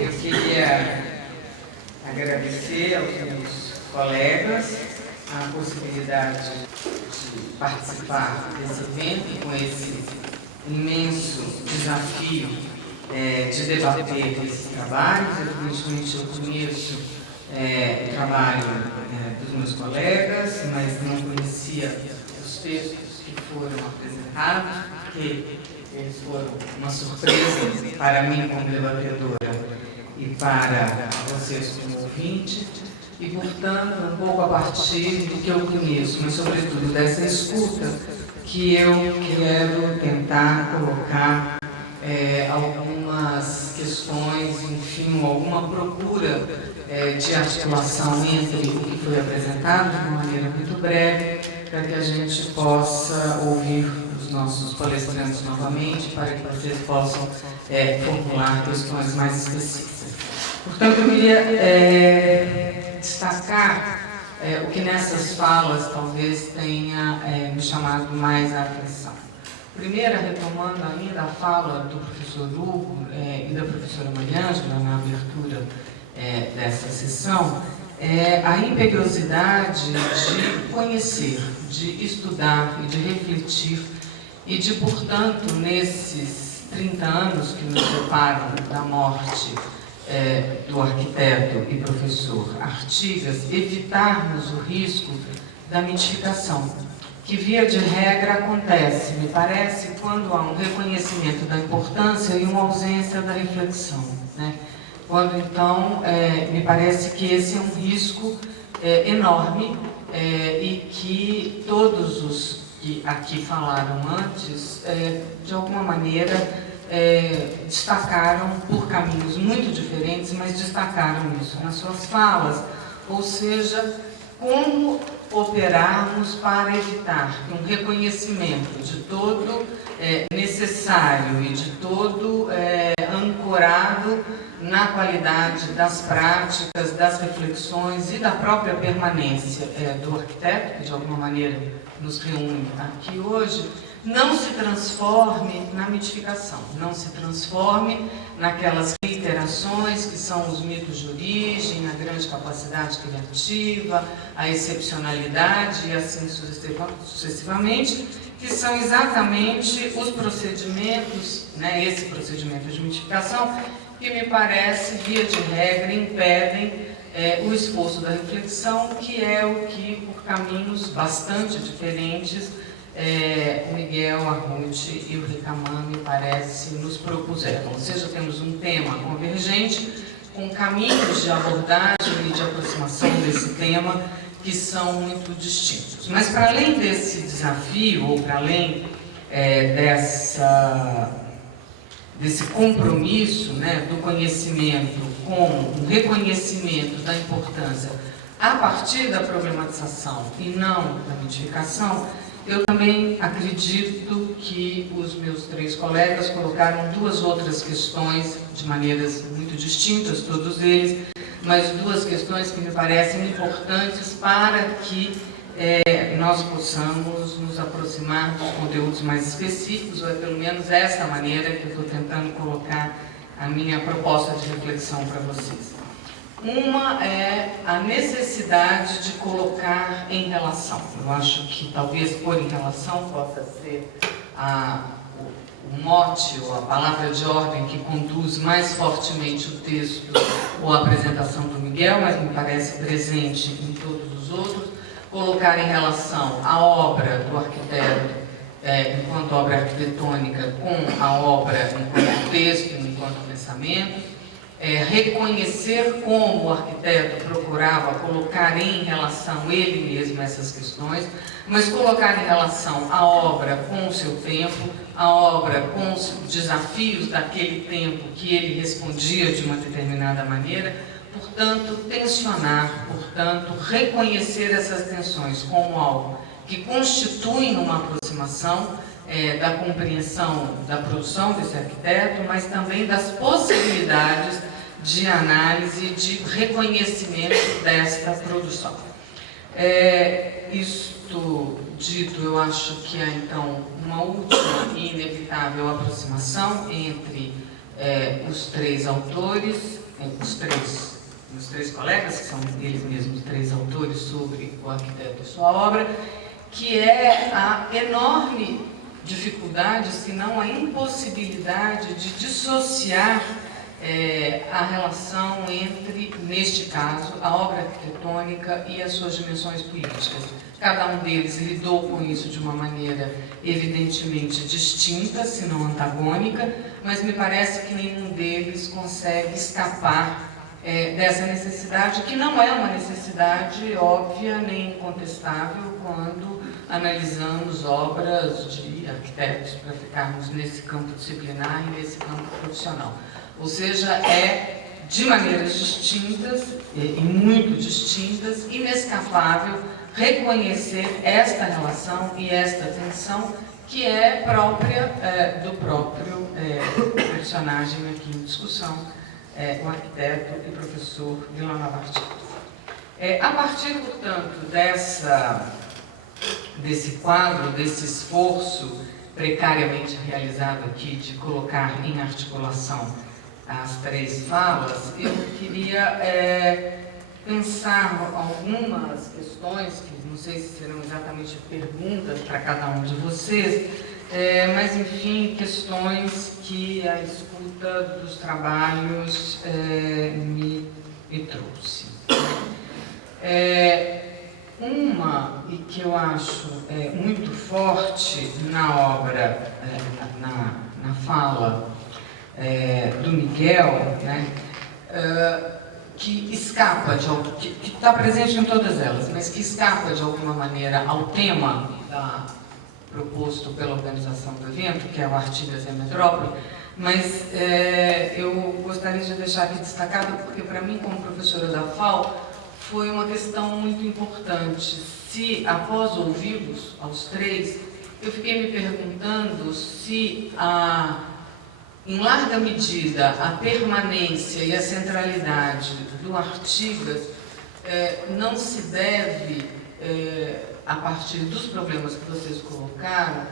Eu queria agradecer aos meus colegas a possibilidade de participar desse evento com esse imenso desafio de debater esses trabalhos. Evidentemente, eu conheço o trabalho dos meus colegas, mas não conhecia os textos que foram apresentados, porque eles foram uma surpresa para mim como debatedora e para vocês como ouvinte, e, portanto, um pouco a partir do que eu conheço, mas sobretudo dessa escuta, que eu quero tentar colocar algumas questões, enfim, alguma procura de articulação entre o que foi apresentado de uma maneira muito breve, para que a gente possa ouvir os nossos palestrantes novamente, para que vocês possam formular questões mais específicas. Portanto, eu queria destacar o que nessas falas talvez tenha me chamado mais a atenção. Primeiro, retomando ainda a fala do professor Hugo e da professora Mariângela na abertura dessa sessão, a imperiosidade de conhecer, de estudar e de refletir e de, portanto, nesses 30 anos que nos separam da morte do arquiteto e professor Artigas, evitarmos o risco da mitificação, que via de regra acontece, me parece, quando há um reconhecimento da importância e uma ausência da reflexão, né? Quando então, me parece que esse é um risco enorme e que todos os que aqui falaram antes, de alguma maneira, destacaram por caminhos muito diferentes, mas destacaram isso nas suas falas, ou seja, como operarmos para evitar que um reconhecimento de todo necessário e de todo ancorado na qualidade das práticas, das reflexões e da própria permanência do arquiteto, que de alguma maneira nos reúne aqui hoje, não se transforme na mitificação, não se transforme naquelas reiterações que são os mitos de origem, na grande capacidade criativa, a excepcionalidade e assim sucessivamente, que são exatamente os procedimentos, esse procedimento de mitificação, que me parece, via de regra, impedem o esforço da reflexão, que é o que, por caminhos bastante diferentes, o Miguel, a Ruth e o Ricamã, me parece, nos propuseram. Ou seja, temos um tema convergente, com caminhos de abordagem e de aproximação desse tema que são muito distintos. Mas, para além desse desafio, ou para além desse compromisso do conhecimento como um reconhecimento da importância a partir da problematização e não da mitificação, eu também acredito que os meus 3 colegas colocaram 2 outras questões de maneiras muito distintas, todos eles, mas 2 questões que me parecem importantes para que nós possamos nos aproximar dos conteúdos mais específicos, ou é pelo menos essa maneira que eu estou tentando colocar a minha proposta de reflexão para vocês. Uma é a necessidade de colocar em relação. Eu acho que talvez pôr em relação possa ser o mote ou a palavra de ordem que conduz mais fortemente o texto ou a apresentação do Miguel, mas me parece presente em todos os outros. Colocar em relação a obra do arquiteto enquanto obra arquitetônica com a obra enquanto texto, enquanto pensamento. Reconhecer como o arquiteto procurava colocar em relação ele mesmo essas questões, mas colocar em relação a obra com o seu tempo, a obra com os desafios daquele tempo que ele respondia de uma determinada maneira, portanto, tensionar, portanto, reconhecer essas tensões como algo que constituem uma aproximação da compreensão da produção desse arquiteto, mas também das possibilidades de análise, de reconhecimento desta produção. Isto dito, eu acho que há então uma última e inevitável aproximação entre os três autores, os três colegas, que são eles mesmos três autores sobre o arquiteto e sua obra, que é a enorme dificuldade, se não a impossibilidade de dissociar a relação entre, neste caso, a obra arquitetônica e as suas dimensões políticas. Cada um deles lidou com isso de uma maneira evidentemente distinta, se não antagônica, mas me parece que nenhum deles consegue escapar dessa necessidade, que não é uma necessidade óbvia nem incontestável quando analisamos obras de arquitetos, para ficarmos nesse campo disciplinar e nesse campo profissional. Ou seja, de maneiras distintas, e muito distintas, inescapável reconhecer esta relação e esta tensão que é própria do próprio personagem aqui em discussão, o arquiteto e professor Vila Nova Artigas. A partir, portanto, desse quadro, desse esforço precariamente realizado aqui de colocar em articulação as três falas, eu queria pensar algumas questões, que não sei se serão exatamente perguntas para cada um de vocês, mas, enfim, questões que a escuta dos trabalhos me trouxe. Uma, e que eu acho muito forte na obra, na fala do Miguel, né, que escapa que está presente em todas elas, mas que escapa de alguma maneira ao tema proposto pela organização do evento, que é o Artigas e a Metrópole, mas eu gostaria de deixar aqui destacado, porque para mim, como professora da FAU, foi uma questão muito importante. Se, após ouvi-los, aos três, eu fiquei me perguntando se em larga medida, a permanência e a centralidade do Artigas não se deve, a partir dos problemas que vocês colocaram,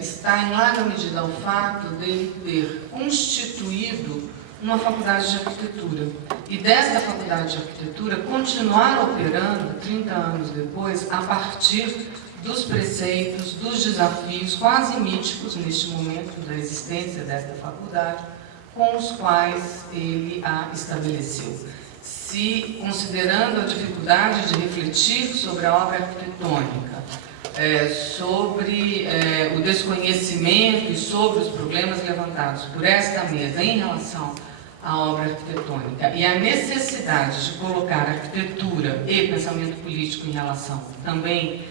está em larga medida ao fato de ele ter constituído uma faculdade de arquitetura. E desta faculdade de arquitetura continuar operando, 30 anos depois, a partir dos preceitos, dos desafios quase míticos neste momento da existência desta faculdade, com os quais ele a estabeleceu. Se, considerando a dificuldade de refletir sobre a obra arquitetônica, sobre o desconhecimento e sobre os problemas levantados por esta mesa em relação à obra arquitetônica e a necessidade de colocar arquitetura e pensamento político em relação também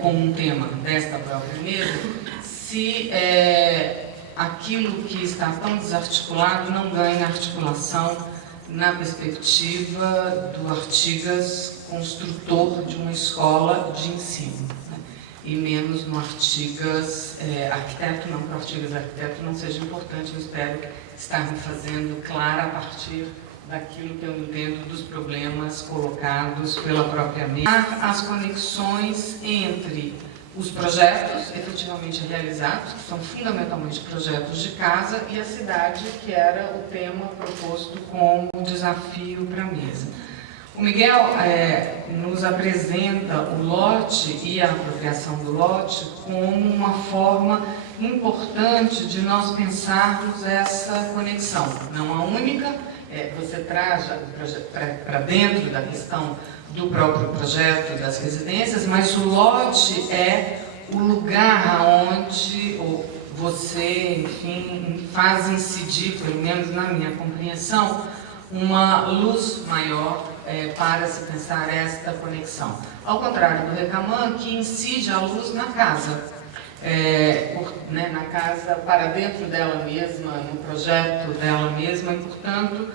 como um tema desta própria mesa, se aquilo que está tão desarticulado não ganha articulação na perspectiva do Artigas construtor de uma escola de ensino, né? E menos no Artigas arquiteto, não que o Artigas arquiteto não seja importante, eu espero estar me fazendo clara a partir daquilo que eu entendo dos problemas colocados pela própria mesa. As conexões entre os projetos efetivamente realizados, que são fundamentalmente projetos de casa, e a cidade, que era o tema proposto como desafio para a mesa. O Miguel nos apresenta o lote e a apropriação do lote como uma forma importante de nós pensarmos essa conexão, não a única. Você traz para dentro da questão do próprio projeto das residências, mas o lote é o lugar onde você, enfim, faz incidir, pelo menos na minha compreensão, uma luz maior para se pensar esta conexão. Ao contrário do Recamã, que incide a luz na casa, na casa para dentro dela mesma, no projeto dela mesma, e, portanto,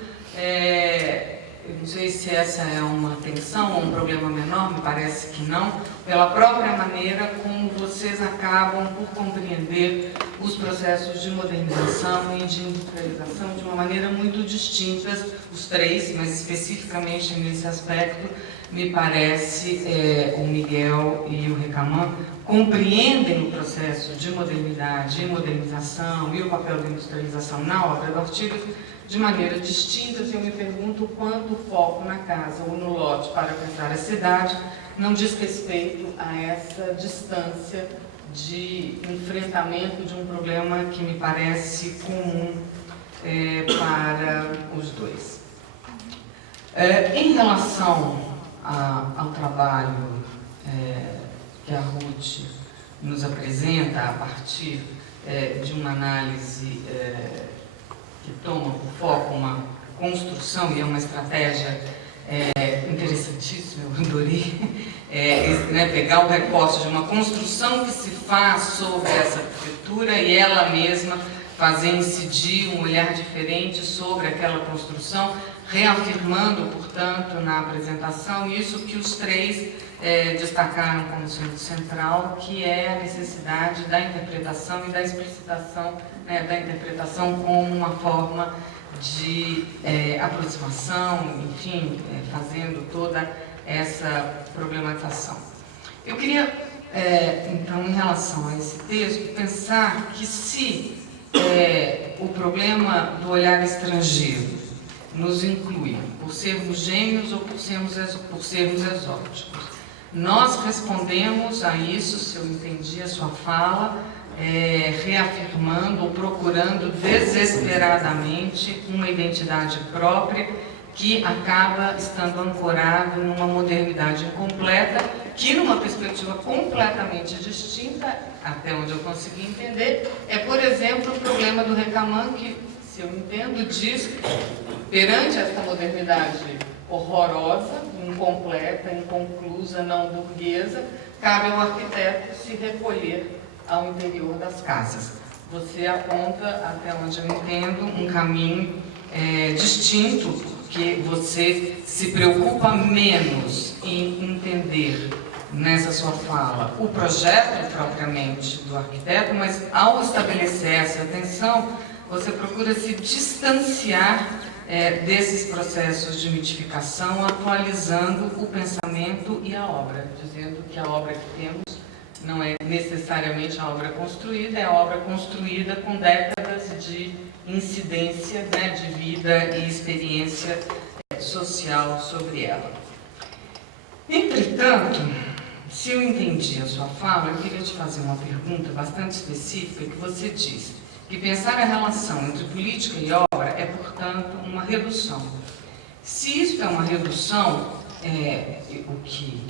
eu não sei se essa é uma tensão ou um problema menor, me parece que não, pela própria maneira como vocês acabam por compreender os processos de modernização e de industrialização de uma maneira muito distintas, os três, mas especificamente nesse aspecto, me parece, o Miguel e o Recamã compreendem o processo de modernidade e modernização e o papel da industrialização na obra do Ortigas de maneira distinta. E eu me pergunto quanto o foco na casa ou no lote para pensar a cidade não diz respeito a essa distância de enfrentamento de um problema que me parece comum para os dois. Em relação ao trabalho que a Ruth nos apresenta a partir de uma análise que toma por foco uma construção, e é uma estratégia interessantíssima, eu adorei, pegar o recorte de uma construção que se faz sobre essa arquitetura e ela mesma fazer incidir um olhar diferente sobre aquela construção, reafirmando, portanto, na apresentação isso que os três destacaram como sendo central, que é a necessidade da interpretação e da explicitação, da interpretação como uma forma de aproximação, enfim, fazendo toda essa problematização. Eu queria, então, em relação a esse texto, pensar que se o problema do olhar estrangeiro nos inclui por sermos gêmeos ou por sermos exóticos, nós respondemos a isso, se eu entendi a sua fala, reafirmando ou procurando desesperadamente uma identidade própria que acaba estando ancorada numa modernidade incompleta, que numa perspectiva completamente distinta, até onde eu consegui entender, por exemplo, o problema do Recamã, que, se eu entendo, diz, perante esta modernidade horrorosa, incompleta, inconclusa, não burguesa, cabe ao arquiteto se recolher ao interior das casas. Você aponta, até onde eu entendo, um caminho distinto, que você se preocupa menos em entender nessa sua fala o projeto propriamente do arquiteto, mas ao estabelecer essa atenção, você procura se distanciar desses processos de mitificação, atualizando o pensamento e a obra, dizendo que a obra que temos não é necessariamente a obra construída, é a obra construída com décadas de incidência, de vida e experiência social sobre ela. Entretanto, se eu entendi a sua fala, eu queria te fazer uma pergunta bastante específica, que você diz que pensar a relação entre política e obra é, portanto, uma redução. Se isso é uma redução, o que,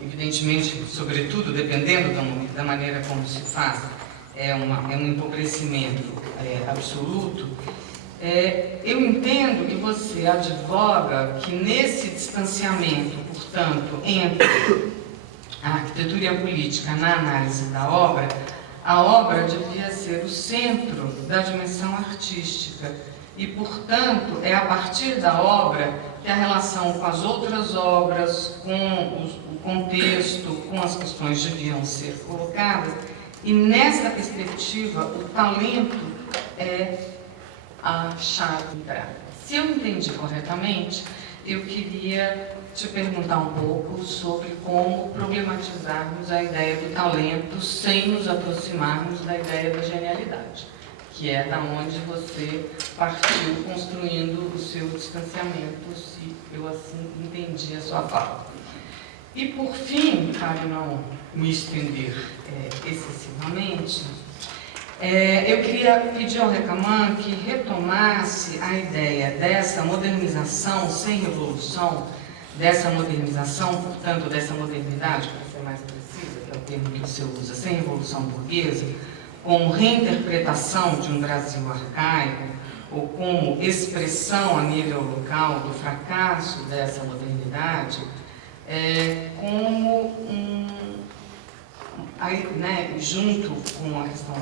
evidentemente, sobretudo, dependendo da maneira como se faz, é um empobrecimento absoluto, eu entendo que você advoga que nesse distanciamento, portanto, entre a arquitetura e a política na análise da obra, a obra devia ser o centro da dimensão artística e, portanto, é a partir da obra que a relação com as outras obras, com o contexto, com as questões deviam ser colocadas. E nessa perspectiva, o talento é a chave entrada. Se eu entendi corretamente, eu queria te perguntar um pouco sobre como problematizarmos a ideia do talento sem nos aproximarmos da ideia da genialidade, que é da onde você partiu construindo o seu distanciamento, se eu assim entendi a sua fala. E por fim, para não me estender excessivamente, eu queria pedir ao Recamã que retomasse a ideia dessa modernização sem revolução, dessa modernização, portanto, dessa modernidade, para ser mais precisa, que é o termo que você usa, sem revolução burguesa, como reinterpretação de um Brasil arcaico, ou como expressão a nível local do fracasso dessa modernidade, como junto com a questão,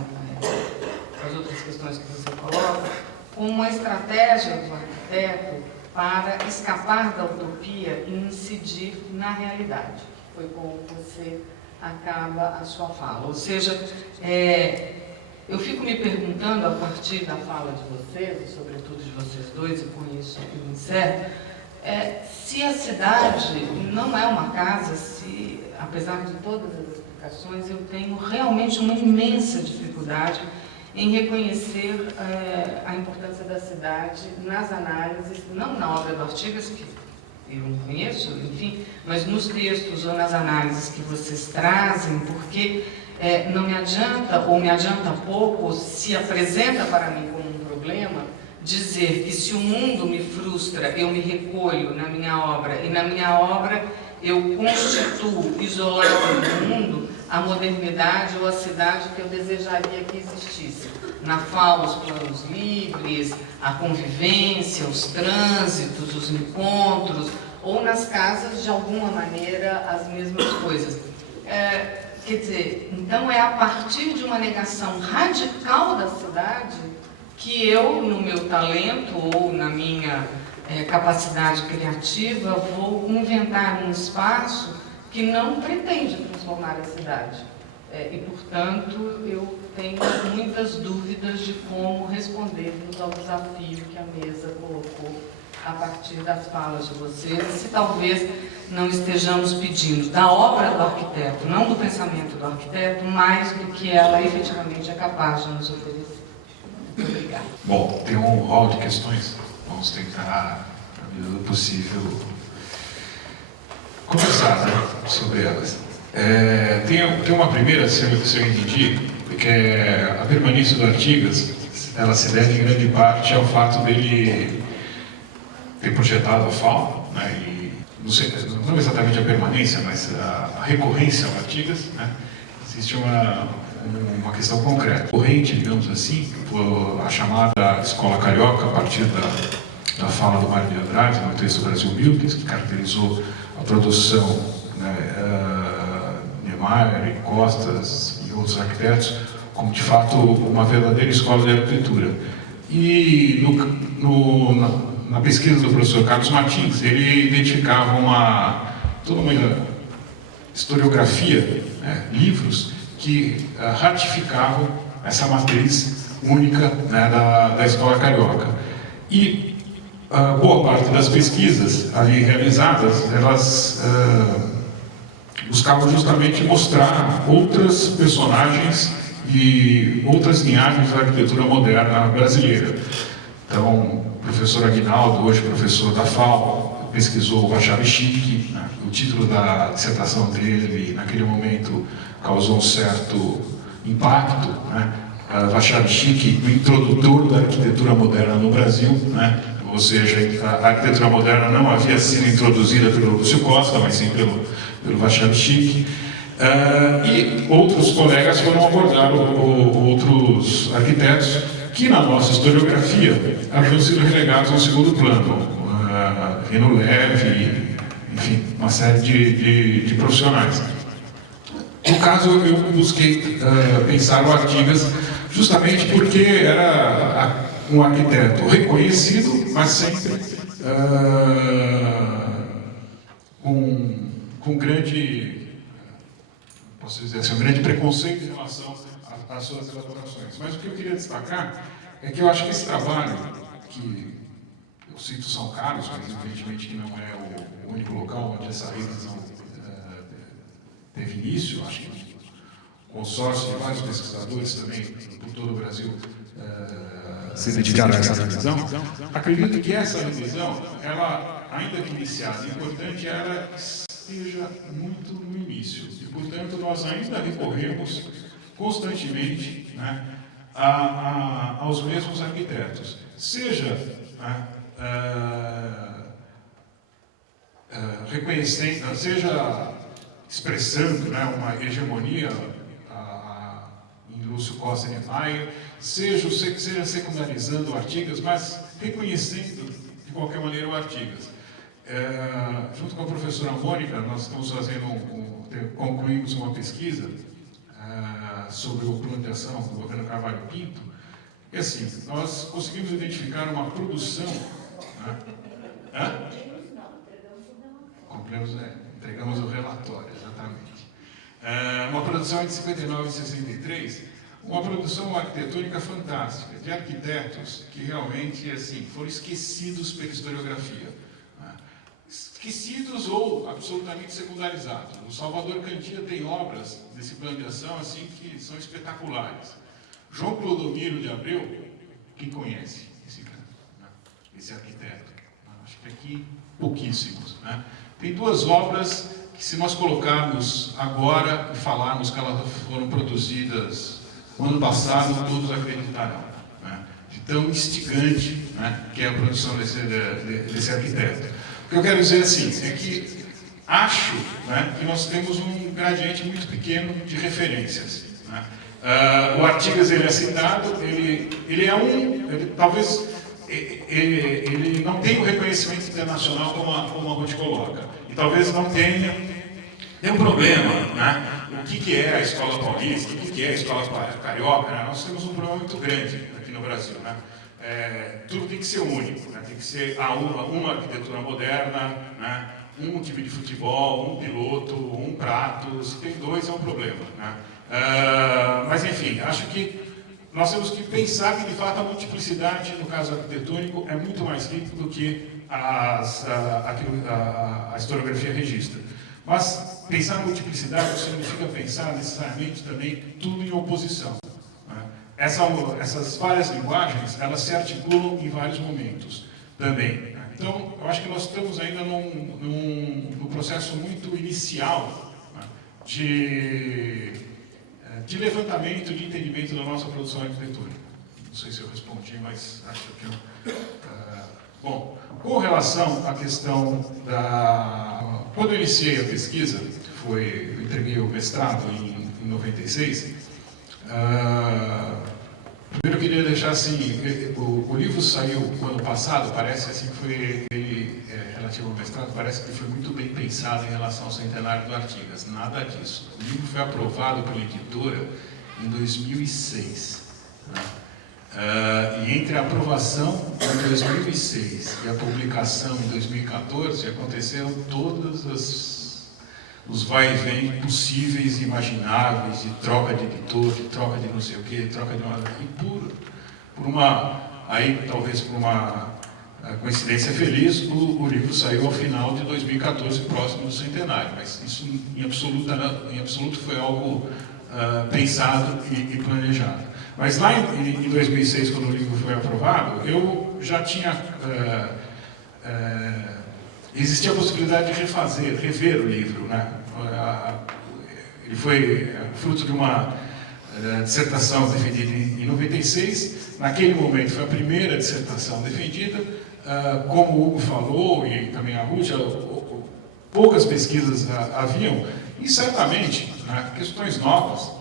as outras questões que você coloca, como uma estratégia do arquiteto para escapar da utopia e incidir na realidade. Foi como você acaba a sua fala. Ou seja, eu fico me perguntando, a partir da fala de vocês, e sobretudo de vocês dois, e com isso eu encerro, Se a cidade não é uma casa, apesar de todas as explicações, eu tenho realmente uma imensa dificuldade em reconhecer a importância da cidade nas análises, não na obra do Artigas, que eu não conheço, enfim, mas nos textos ou nas análises que vocês trazem, porque não me adianta, ou me adianta pouco, ou se apresenta para mim como um problema, dizer que se o mundo me frustra, eu me recolho na minha obra, e na minha obra eu constituo, isolado do mundo, a modernidade ou a cidade que eu desejaria que existisse. Na fala, os planos livres, a convivência, os trânsitos, os encontros, ou nas casas, de alguma maneira, as mesmas coisas. Quer dizer, então é a partir de uma negação radical da cidade que eu, no meu talento ou na minha capacidade criativa, vou inventar um espaço que não pretende transformar a cidade. E, portanto, eu tenho muitas dúvidas de como respondermos ao desafio que a mesa colocou a partir das falas de vocês, se talvez não estejamos pedindo da obra do arquiteto, não do pensamento do arquiteto, mais do que ela efetivamente é capaz de nos oferecer. Muito obrigada. Bom, tem um rol de questões, vamos tentar, na medida do possível, conversar sobre elas. Tem uma primeira, se eu entendi, que é a permanência do Artigas, ela se deve em grande parte ao fato dele ter projetado a FAO, né, e não exatamente a permanência, mas a recorrência ao Artigas, né, existe uma questão concreta. Corrente, digamos assim, a chamada Escola Carioca, a partir da fala do Mário de Andrade, no texto Brasil Buildings, que caracterizou a produção, né, Niemeyer e Costas e outros arquitetos, como de fato uma verdadeira escola de arquitetura. E na pesquisa do professor Carlos Martins, ele identificava toda uma historiografia, né, livros que ratificavam essa matriz única, né, da escola carioca. E boa parte das pesquisas ali realizadas, elas buscavam justamente mostrar outras personagens e outras linhagens da arquitetura moderna brasileira. Então, o professor Aguinaldo, hoje professor da FAO, pesquisou o Warchavchik, né? O título da dissertação dele, naquele momento, causou um certo impacto, né? Warchavchik, o introdutor da arquitetura moderna no Brasil, né? Ou seja, a arquitetura moderna não havia sido introduzida pelo Lúcio Costa, mas sim pelo Warchavchik. E outros colegas foram abordar outros arquitetos que, na nossa historiografia, haviam sido relegados ao segundo plano. Reno Leve, enfim, uma série de profissionais. No caso, eu busquei pensar o Artigas justamente porque era um arquiteto reconhecido, mas sempre com grande, posso dizer assim, um grande preconceito em relação às suas elaborações. Mas o que eu queria destacar é que eu acho que esse trabalho, que eu cito São Carlos, mas evidentemente que não é o único local onde essa revisão teve início, acho que um consórcio de vários pesquisadores também por todo o Brasil se dedicaram a essa revisão. Acredito que essa revisão, ela, ainda que iniciada, importante, ela esteja muito no início. E, portanto, nós ainda recorremos constantemente, né, aos mesmos arquitetos. Seja reconhecendo, seja expressando, né, uma hegemonia em Lúcio Costa e Niemeyer, seja secundarizando o Artigas, mas reconhecendo de qualquer maneira o Artigas. Junto com a professora Mônica, nós estamos concluímos uma pesquisa sobre o plano de ação do governo Carvalho Pinto, e assim, nós conseguimos identificar uma produção, né? Entregamos o relatório, exatamente. Uma produção entre 59 e 63, uma produção arquitetônica fantástica, de arquitetos que realmente, assim, foram esquecidos pela historiografia. esquecidos ou absolutamente secundarizados. O Salvador Candia tem obras desse plano de ação assim, que são espetaculares. João Clodomiro de Abreu, quem conhece esse cara, né? Esse arquiteto? Acho que aqui pouquíssimos. Né? Tem duas obras que, se nós colocarmos agora e falarmos que elas foram produzidas no ano passado, todos acreditarão. Né? De tão instigante, né, que é a produção desse arquiteto. O que eu quero dizer assim, é que acho, né, que nós temos um gradiente muito pequeno de referências. Né? O Artigas, ele é citado, ele é talvez ele não tem o reconhecimento internacional como a Ruth coloca, e talvez não tenha. Tem um problema, né? O que é a escola paulista, o que é a escola carioca, né? Nós temos um problema muito grande aqui no Brasil, né? Tudo tem que ser único, né? Tem que ser uma arquitetura moderna, né? Um time de futebol, um piloto, um prato. Se tem dois é um problema, né? Mas enfim, acho que nós temos que pensar que de fato a multiplicidade no caso arquitetônico é muito mais rico do que a historiografia registra. Mas pensar na multiplicidade significa pensar necessariamente também tudo em oposição. Né? Essas várias linguagens, elas se articulam em vários momentos também. Então, eu acho que nós estamos ainda num processo muito inicial, né, de levantamento, de entendimento da nossa produção arquitetônica. Não sei se eu respondi, mas acho que eu... Bom, com relação à questão da... Quando eu iniciei a pesquisa, eu entreguei o mestrado em 96, primeiro eu queria deixar assim, o livro saiu no ano passado, parece assim que foi relativo ao mestrado, parece que foi muito bem pensado em relação ao centenário do Artigas. Nada disso. O livro foi aprovado pela editora em 2006. Né? E entre a aprovação em 2006 e a publicação em 2014, aconteceram todos os vai e vem possíveis e imagináveis, de troca de editor, de troca de não sei o quê, troca de uma... E talvez por uma coincidência feliz, o livro saiu ao final de 2014, próximo do centenário, mas isso em absoluto foi algo pensado e planejado. Mas lá em 2006, quando o livro foi aprovado, eu já tinha... existia a possibilidade de rever o livro, né? Ele foi fruto de uma dissertação defendida em 96. Naquele momento foi a primeira dissertação defendida. Como o Hugo falou, e também a Ruth, poucas pesquisas haviam, e certamente, né, questões novas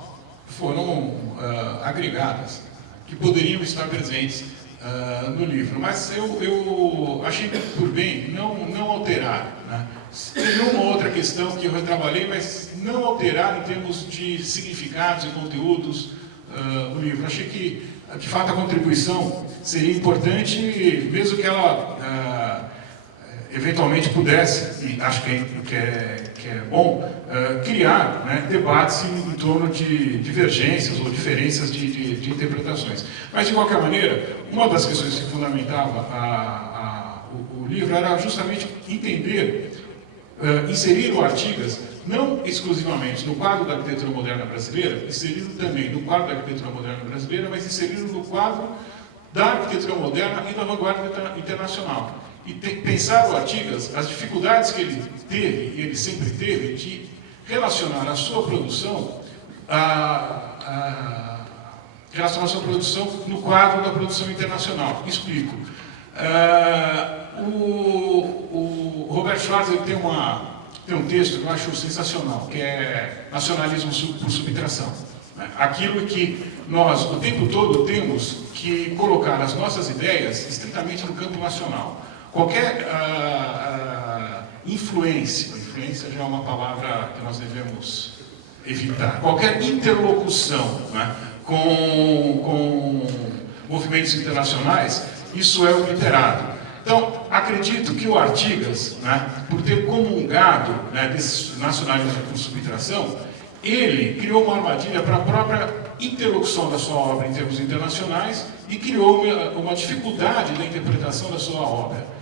foram agregadas, que poderiam estar presentes no livro, mas eu achei por bem não alterar. Né? Teve uma outra questão que eu retrabalhei, mas não alterar em termos de significados e conteúdos o livro. Achei que, de fato, a contribuição seria importante, mesmo que ela eventualmente pudesse, e acho que é bom, criar, né, debates em torno de divergências ou diferenças de interpretações. Mas, de qualquer maneira, uma das questões que fundamentava o livro era justamente entender, inserir o Artigas não exclusivamente no quadro da arquitetura moderna brasileira, inserido também no quadro da arquitetura moderna brasileira, mas inserido no quadro da arquitetura moderna e da vanguarda internacional. E pensar o Artigas, as dificuldades que ele teve, e ele sempre teve, de relacionar a sua produção no quadro da produção internacional. Explico. O Robert Schwarzer tem um texto que eu acho sensacional, que é Nacionalismo por Subtração. Aquilo que nós, o tempo todo, temos que colocar as nossas ideias estritamente no campo nacional. Qualquer influência já é uma palavra que nós devemos evitar, qualquer interlocução, né, com movimentos internacionais, isso é obliterado. Então, acredito que o Artigas, né, por ter comungado, né, desse nacionalismo por subtração, ele criou uma armadilha para a própria interlocução da sua obra em termos internacionais e criou uma dificuldade na interpretação da sua obra.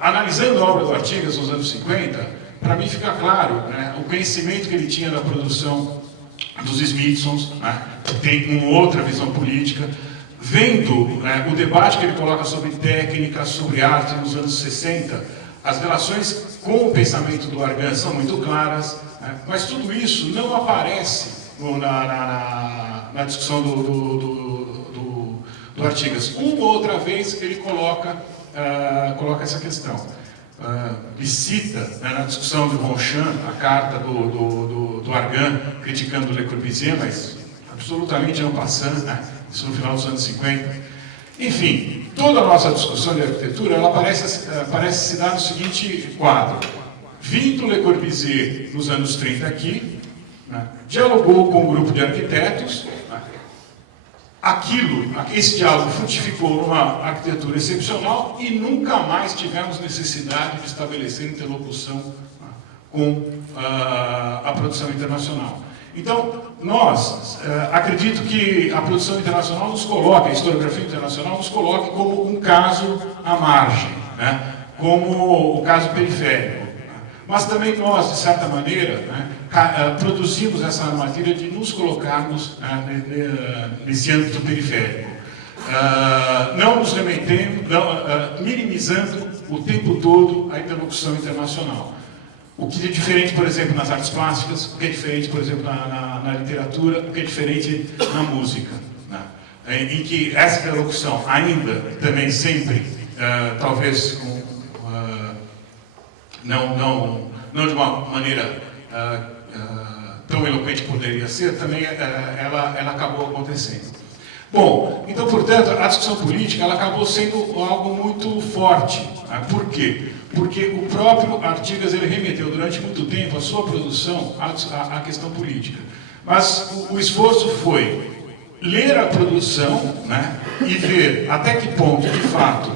Analisando a obra do Artigas nos anos 50, para mim fica claro, né, o conhecimento que ele tinha da produção dos Smithsons, né, que tem uma outra visão política, vendo, né, o debate que ele coloca sobre técnica, sobre arte nos anos 60, as relações com o pensamento do Argan são muito claras, né, mas tudo isso não aparece na discussão do Artigas. Uma ou outra vez ele coloca essa questão. Ele cita, né, na discussão de Bonchamp, a carta do Argan criticando Le Corbusier, mas absolutamente en passant, né, isso no final dos anos 50. Enfim, toda a nossa discussão de arquitetura ela parece se dar no seguinte quadro. Vindo Le Corbusier nos anos 30 aqui, né, dialogou com um grupo de arquitetos, né, esse diálogo frutificou numa arquitetura excepcional e nunca mais tivemos necessidade de estabelecer interlocução, né, com a produção internacional. Então, acredito que a produção internacional nos coloca, a historiografia internacional nos coloca como um caso à margem, né, como o caso periférico. Mas também nós, de certa maneira, né, produzimos essa armadilha de nos colocarmos nesse âmbito periférico. Não nos remetendo, minimizando o tempo todo a interlocução internacional. O que é diferente, por exemplo, nas artes plásticas, o que é diferente, por exemplo, na literatura, o que é diferente na música, né, em que essa interlocução ainda, também sempre, talvez não de uma maneira tão eloquente que poderia ser, também ela acabou acontecendo. Bom, então, portanto, a discussão política ela acabou sendo algo muito forte. Né? Por quê? Porque o próprio Artigas ele remeteu durante muito tempo a sua produção à questão política. Mas o esforço foi ler a produção, né, e ver até que ponto, de fato,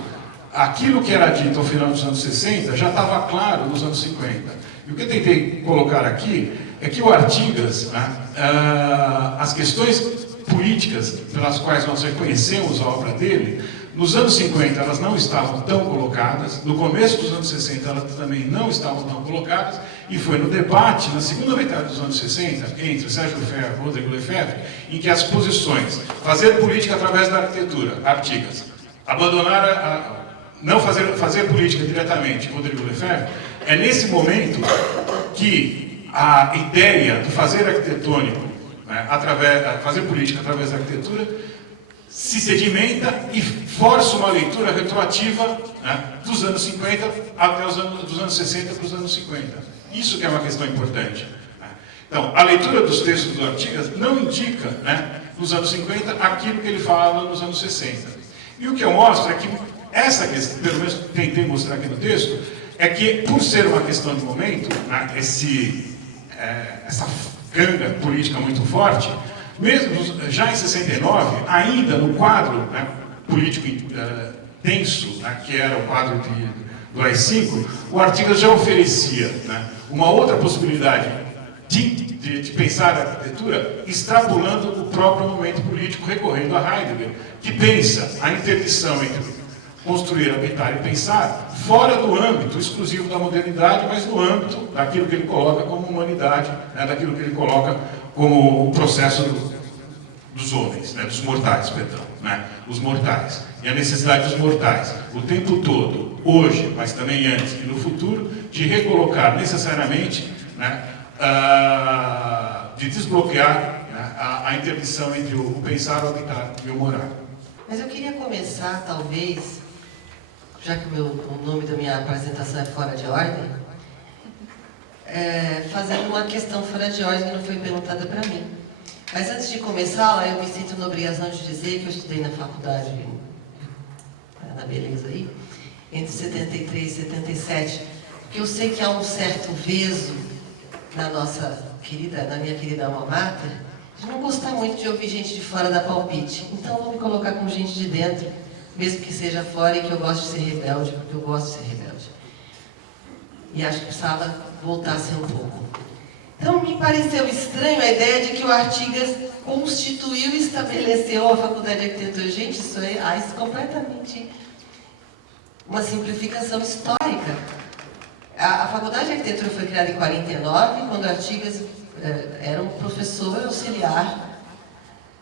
aquilo que era dito ao final dos anos 60 já estava claro nos anos 50. E o que eu tentei colocar aqui é que o Artigas, né, as questões políticas pelas quais nós reconhecemos a obra dele, nos anos 50 elas não estavam tão colocadas, no começo dos anos 60 elas também não estavam tão colocadas, e foi no debate, na segunda metade dos anos 60, entre Sérgio Lefebvre e Rodrigo Lefebvre, em que as posições, fazer política através da arquitetura, Artigas, não fazer política diretamente, Rodrigo Lefebvre, é nesse momento que a ideia do fazer arquitetônico, né, fazer política através da arquitetura, se sedimenta e força uma leitura retroativa, né, dos anos 50 até dos anos 60 para os anos 50. Isso que é uma questão importante. Né? Então, a leitura dos textos do Artigas não indica, né, nos anos 50 aquilo que ele fala nos anos 60. E o que eu mostro é que essa questão, pelo menos tentei mostrar aqui no texto, é que, por ser uma questão de momento, né, essa ganga política muito forte, mesmo já em 69, ainda no quadro, né, político tenso, né, que era o quadro do AI-5, o Artigas já oferecia, né, uma outra possibilidade de pensar a arquitetura extrapolando o próprio momento político, recorrendo a Heidegger, que pensa a interdição entre construir, habitar e pensar fora do âmbito exclusivo da modernidade, mas no âmbito daquilo que ele coloca como humanidade, né, daquilo que ele coloca como o processo dos homens, né, dos mortais, perdão, né, os mortais. E a necessidade dos mortais, o tempo todo, hoje, mas também antes e no futuro, de recolocar necessariamente, né, de desbloquear, né, a interdição entre o pensar, o habitar e o morar. Mas eu queria começar, talvez, já que o nome da minha apresentação é fora de ordem, fazendo uma questão fora de ordem que não foi perguntada para mim. Mas antes de começá-la, eu me sinto na obrigação de dizer que eu estudei na faculdade, na beleza aí, entre 73 e 77, porque eu sei que há um certo veso na minha querida alma mater, de não gostar muito de ouvir gente de fora dar palpite. Então eu vou me colocar com gente de dentro, mesmo que seja fora e que eu gosto de ser rebelde, porque eu gosto de ser rebelde. E acho que precisava voltar a ser um pouco. Então me pareceu estranho a ideia de que o Artigas constituiu e estabeleceu a Faculdade de Arquitetura. Gente, isso é completamente uma simplificação histórica. A Faculdade de Arquitetura foi criada em 49, quando Artigas era um professor auxiliar.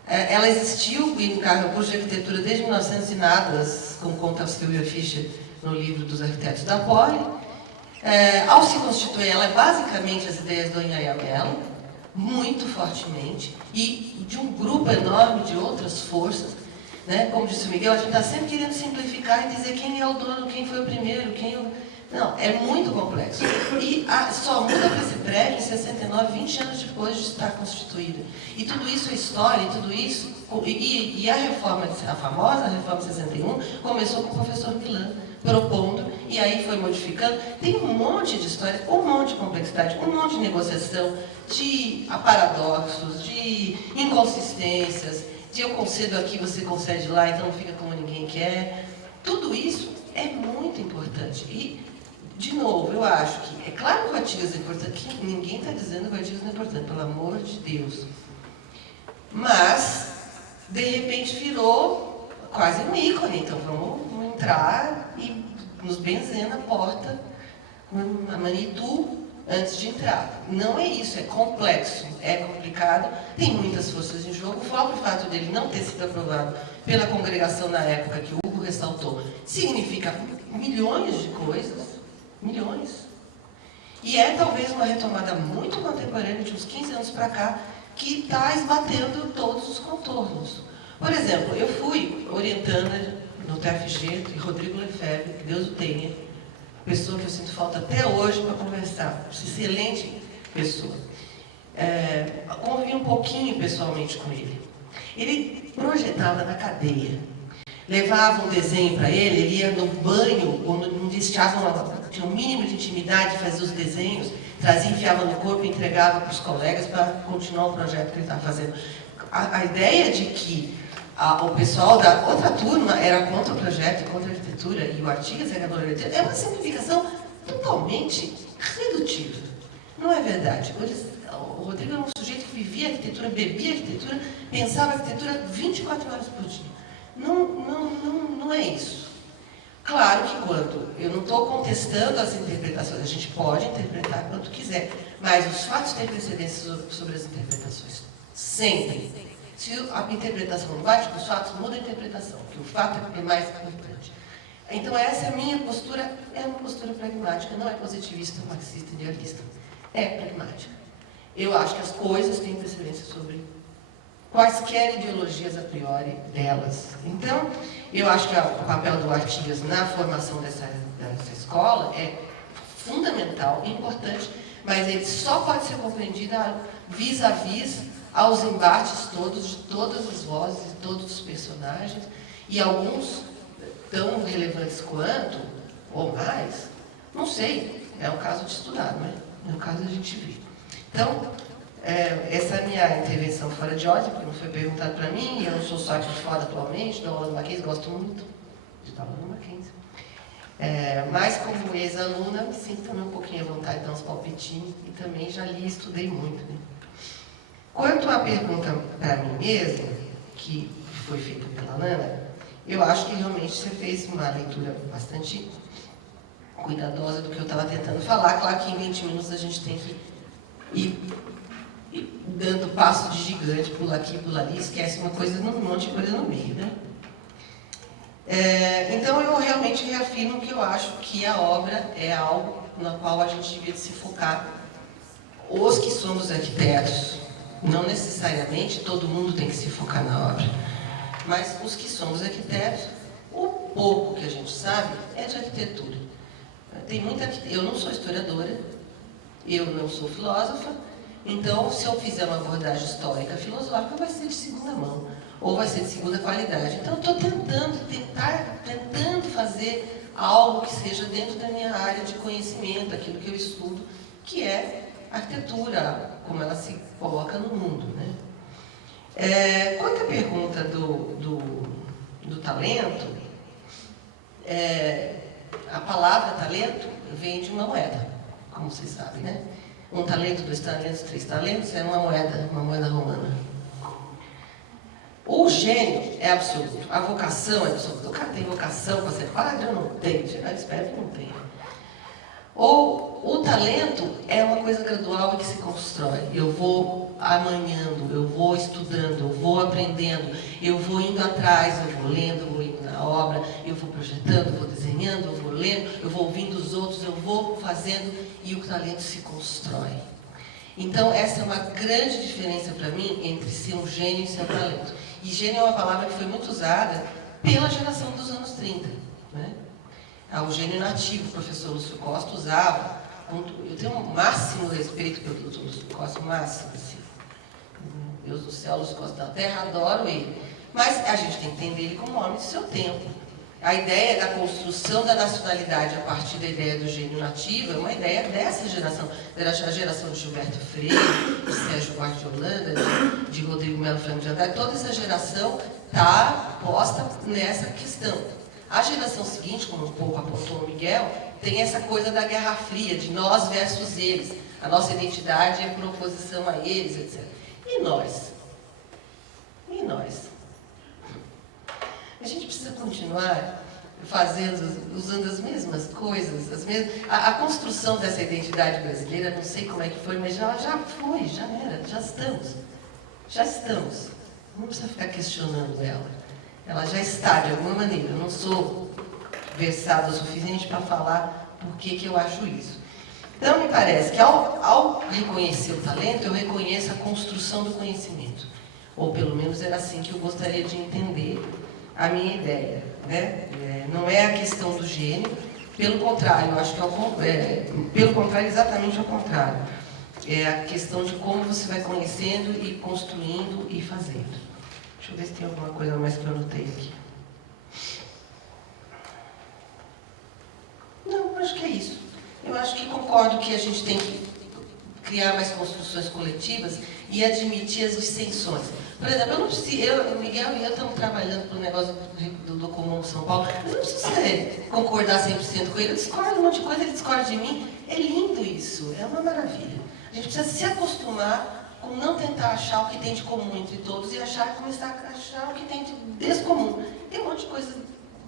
Ela existiu no curso de arquitetura desde 1900 e nada, como conta a Sylvia Fischer no livro dos arquitetos da Poli. Ao se constituir, ela é basicamente as ideias do Anhaya Mello, muito fortemente, e de um grupo enorme de outras forças. Né? Como disse o Miguel, a gente está sempre querendo simplificar e dizer quem é o dono, quem foi o primeiro, Não, é muito complexo. E só muda para esse prédio em 69, 20 anos depois de estar constituído. E tudo isso é história, e tudo isso... E a famosa reforma de 61 começou com o professor Milan, propondo, e aí foi modificando. Tem um monte de história, um monte de complexidade, um monte de negociação, de paradoxos, de inconsistências, de eu concedo aqui, você concede lá, então não fica como ninguém quer. Tudo isso é muito importante. E, de novo, eu acho que... É claro que o Artigas é importante, ninguém está dizendo que o Artigas não é importante, pelo amor de Deus. Mas, de repente, virou quase um ícone. Então, vamos entrar e nos benzer na porta, a Manitou, antes de entrar. Não é isso, é complexo, é complicado, tem muitas forças em jogo. O próprio fato dele não ter sido aprovado pela congregação na época, que o Hugo ressaltou, significa milhões de coisas, milhões. E é talvez uma retomada muito contemporânea, de uns 15 anos para cá, que está esbatendo todos os contornos. Por exemplo, eu fui orientanda no TFG de Rodrigo Lefebvre, que Deus o tenha, pessoa que eu sinto falta até hoje para conversar, excelente pessoa. Convivi um pouquinho pessoalmente com ele. Ele projetava na cadeia. Levava um desenho para ele ia no banho, ou num tinha um mínimo de intimidade, fazia os desenhos, trazia, enfiava no corpo e entregava para os colegas para continuar o projeto que ele estava fazendo. A ideia de que o pessoal da outra turma era contra o projeto e contra a arquitetura, e o Artigas era contra a arquitetura, é uma simplificação totalmente redutiva. Não é verdade. O Rodrigo era um sujeito que vivia arquitetura, bebia arquitetura, pensava arquitetura 24 horas por dia. Não é isso. Claro que quando eu não estou contestando as interpretações, a gente pode interpretar quanto quiser, mas os fatos têm precedência sobre as interpretações. Sempre. Se a interpretação não bate com os fatos, muda a interpretação, porque o fato é mais importante. Então essa é a minha postura, é uma postura pragmática, não é positivista, marxista, idealista. É pragmática. Eu acho que as coisas têm precedência sobre quaisquer ideologias a priori delas. Então, eu acho que o papel do Artigas na formação dessa escola é fundamental, importante, mas ele só pode ser compreendido vis-à-vis aos embates todos, de todas as vozes, de todos os personagens, e alguns tão relevantes quanto, ou mais, não sei, é um caso de estudar, né? É um caso de a gente ver. Então, essa é a minha intervenção fora de ordem, porque não foi perguntado para mim, e eu não sou só aqui de fora atualmente, dou aula no Mackenzie, gosto muito de dar aula no Mackenzie. Mas como ex-aluna, me sinto também um pouquinho à vontade de dar uns palpitinhos, e também já li e estudei muito. Né? Quanto à pergunta para mim mesma, que foi feita pela Nana, eu acho que realmente você fez uma leitura bastante cuidadosa do que eu estava tentando falar. Claro que em 20 minutos a gente tem que ir dando passo de gigante, pula aqui, pula ali, esquece uma coisa, um monte de coisa no meio, né? Então eu realmente reafirmo que eu acho que a obra é algo na qual a gente devia se focar. Os que somos arquitetos, não necessariamente todo mundo tem que se focar na obra, mas os que somos arquitetos, o pouco que a gente sabe é de arquitetura. Eu não sou historiadora, eu não sou filósofa, então se eu fizer uma abordagem histórica filosófica vai ser de segunda mão, ou vai ser de segunda qualidade. Então eu estou tentando fazer algo que seja dentro da minha área de conhecimento, aquilo que eu estudo, que é a arquitetura, como ela se coloca no mundo. Né? Quanto à pergunta do talento, a palavra talento vem de uma moeda, como vocês sabem, né? 1 talento, 2 talentos, 3 talentos, é uma moeda romana. O gênio é absoluto, a vocação é absoluta. O cara tem vocação para ser padre? Eu não tenho, eu espero que não tenha. Ou o talento é uma coisa gradual e que se constrói. Eu vou amanhando, eu vou estudando, eu vou aprendendo, eu vou indo atrás, eu vou lendo, eu vou indo na obra, eu vou projetando, eu vou desenhando, eu vou lendo, eu vou ouvindo os outros, eu vou fazendo e o talento se constrói. Então, essa é uma grande diferença para mim entre ser um gênio e ser um talento. E gênio é uma palavra que foi muito usada pela geração dos anos 30. Né? O gênio nativo, o professor Lúcio Costa usava. Eu tenho um máximo respeito pelo doutor Lúcio Costa, máximo. Assim. Deus do céu, Lúcio Costa da terra, adoro ele. Mas a gente tem que entender ele como homem do seu tempo. A ideia da construção da nacionalidade a partir da ideia do gênio nativo é uma ideia dessa geração. A geração de Gilberto Freire, de Sérgio Buarque de Holanda, de Rodrigo Melo Franco de Andrade, toda essa geração está posta nessa questão. A geração seguinte, como um pouco apontou o Miguel, tem essa coisa da Guerra Fria, de nós versus eles. A nossa identidade é por oposição a eles, etc. E nós? E nós? A gente precisa continuar usando as mesmas coisas, a construção dessa identidade brasileira, não sei como é que foi, mas já foi, já era, já estamos. Não precisa ficar questionando ela. Ela já está, de alguma maneira. Eu não sou versada o suficiente para falar por que eu acho isso. Então, me parece que ao reconhecer o talento, eu reconheço a construção do conhecimento. Ou, pelo menos, era assim que eu gostaria de entender a minha ideia. Né? Não é a questão do gênio, pelo contrário, eu acho que pelo contrário, exatamente ao contrário. É a questão de como você vai conhecendo e construindo e fazendo. Deixa eu ver se tem alguma coisa mais que eu anotei aqui. Não, acho que é isso. Eu acho que concordo que a gente tem que criar mais construções coletivas e admitir as dissensões. Por exemplo, o Miguel e eu estamos trabalhando para o negócio do Comum São Paulo, mas eu não preciso concordar 100% com ele. Eu discordo de um monte de coisa, ele discorda de mim. É lindo isso, é uma maravilha. A gente precisa se acostumar com não tentar achar o que tem de comum entre todos e começar a achar o que tem de descomum. Tem um monte de coisa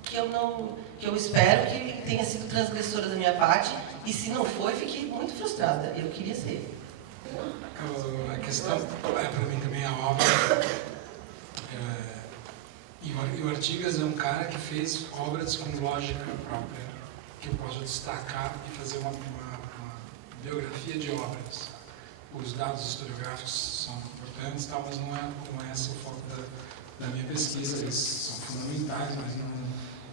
que eu espero que tenha sido transgressora da minha parte, e se não foi, fiquei muito frustrada. Eu queria ser. A questão, para mim também, a obra. E o Artigas é um cara que fez obras com lógica própria, que eu posso destacar e fazer uma biografia de obras. Os dados historiográficos são importantes, mas não é esse o foco da minha pesquisa. Eles são fundamentais, mas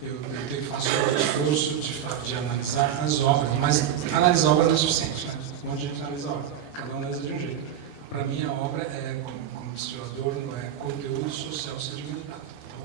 eu faço o esforço de analisar as obras, mas analisar obras não é suficiente, né? Um monte de gente analisa obras, cada um analisa de um jeito. Para mim, a obra é, como historiador, não é conteúdo social sedimentado.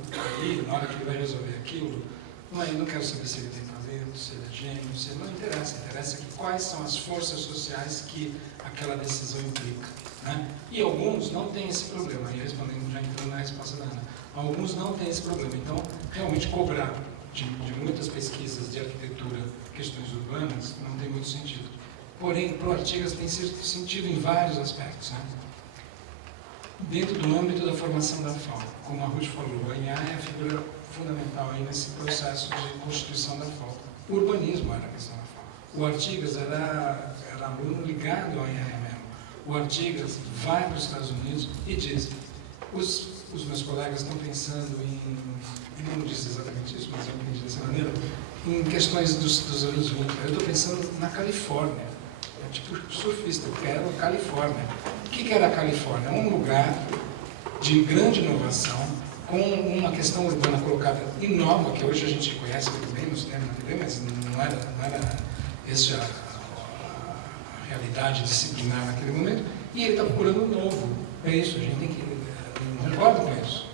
Então, aí, na hora que ele vai resolver aquilo, não quero saber se ele tem talento, se ele é gênio, se ele não interessa. Interessa que quais são as forças sociais que aquela decisão implica. Né? E alguns não têm esse problema, aí respondendo, já entrando na resposta da Ana. Alguns não têm esse problema, então realmente cobrar de muitas pesquisas de arquitetura questões urbanas não tem muito sentido. Porém, para o Artigas tem sentido em vários aspectos. Né? Dentro do âmbito da formação da FAO, como a Ruth falou, a INHA é a figura fundamental aí nesse processo de constituição da FAO. O urbanismo era a questão da FAO. O Artigas era aluno ligado ao INHA mesmo. O Artigas vai para os Estados Unidos e diz: os meus colegas estão pensando ele não disse exatamente isso, mas eu entendi dessa maneira, em questões dos anos 20. Eu estou pensando na Califórnia. É tipo surfista, eu quero a Califórnia. O que era a Califórnia? Um lugar de grande inovação, com uma questão urbana colocada inova, que hoje a gente conhece muito bem nos temas na TV, mas não era essa a realidade disciplinar naquele momento, e ele está procurando um novo. É isso, a gente tem que... Não concordo com isso.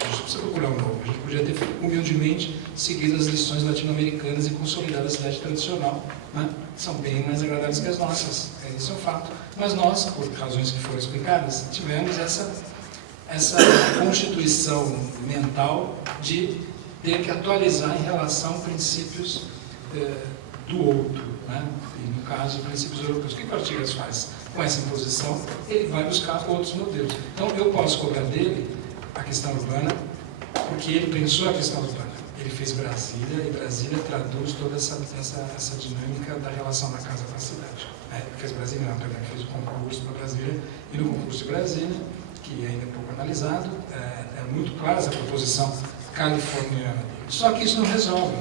A gente precisa procurar um novo. A gente podia ter, humildemente, seguido as lições latino-americanas e consolidado a cidade tradicional. Né? São bem mais agradáveis que as nossas. Isso é um fato. Mas nós, por razões que foram explicadas, tivemos essa constituição mental de ter que atualizar em relação a princípios do outro. Né? E, no caso, princípios europeus. O que o Artigas faz? Com essa imposição, ele vai buscar outros modelos. Então, eu posso cobrar dele a questão urbana, porque ele pensou a questão urbana. Ele fez Brasília, e Brasília traduz toda essa dinâmica da relação da casa com a cidade. Ele fez Brasília, não, também fez o concurso para Brasília, e no concurso de Brasília, que ainda é pouco analisado, é muito clara essa proposição californiana dele. Só que isso não resolve.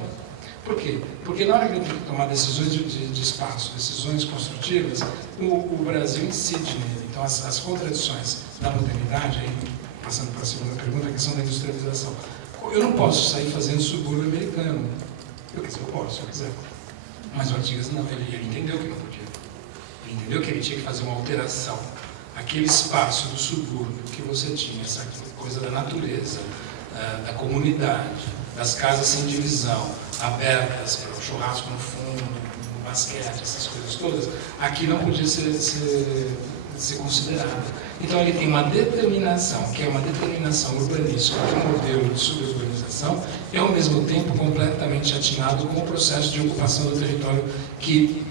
Por quê? Porque na hora que ele tem que tomar decisões de espaço, decisões construtivas, o Brasil incide nele. Então, as contradições da modernidade, aí, passando para a segunda pergunta, a questão da industrialização. Eu não posso sair fazendo subúrbio americano. Eu posso, se eu quiser. Mas o Artigas não, ele entendeu que não podia. Ele entendeu que ele tinha que fazer uma alteração. Aquele espaço do subúrbio que você tinha, essa coisa da natureza, da comunidade, das casas sem divisão, abertas para o churrasco no fundo, no basquete, essas coisas todas, aqui não podia ser considerado. Então ele tem uma determinação, que é uma determinação urbanística, que é um modelo de suburbanização, e ao mesmo tempo completamente atinado com o processo de ocupação do território que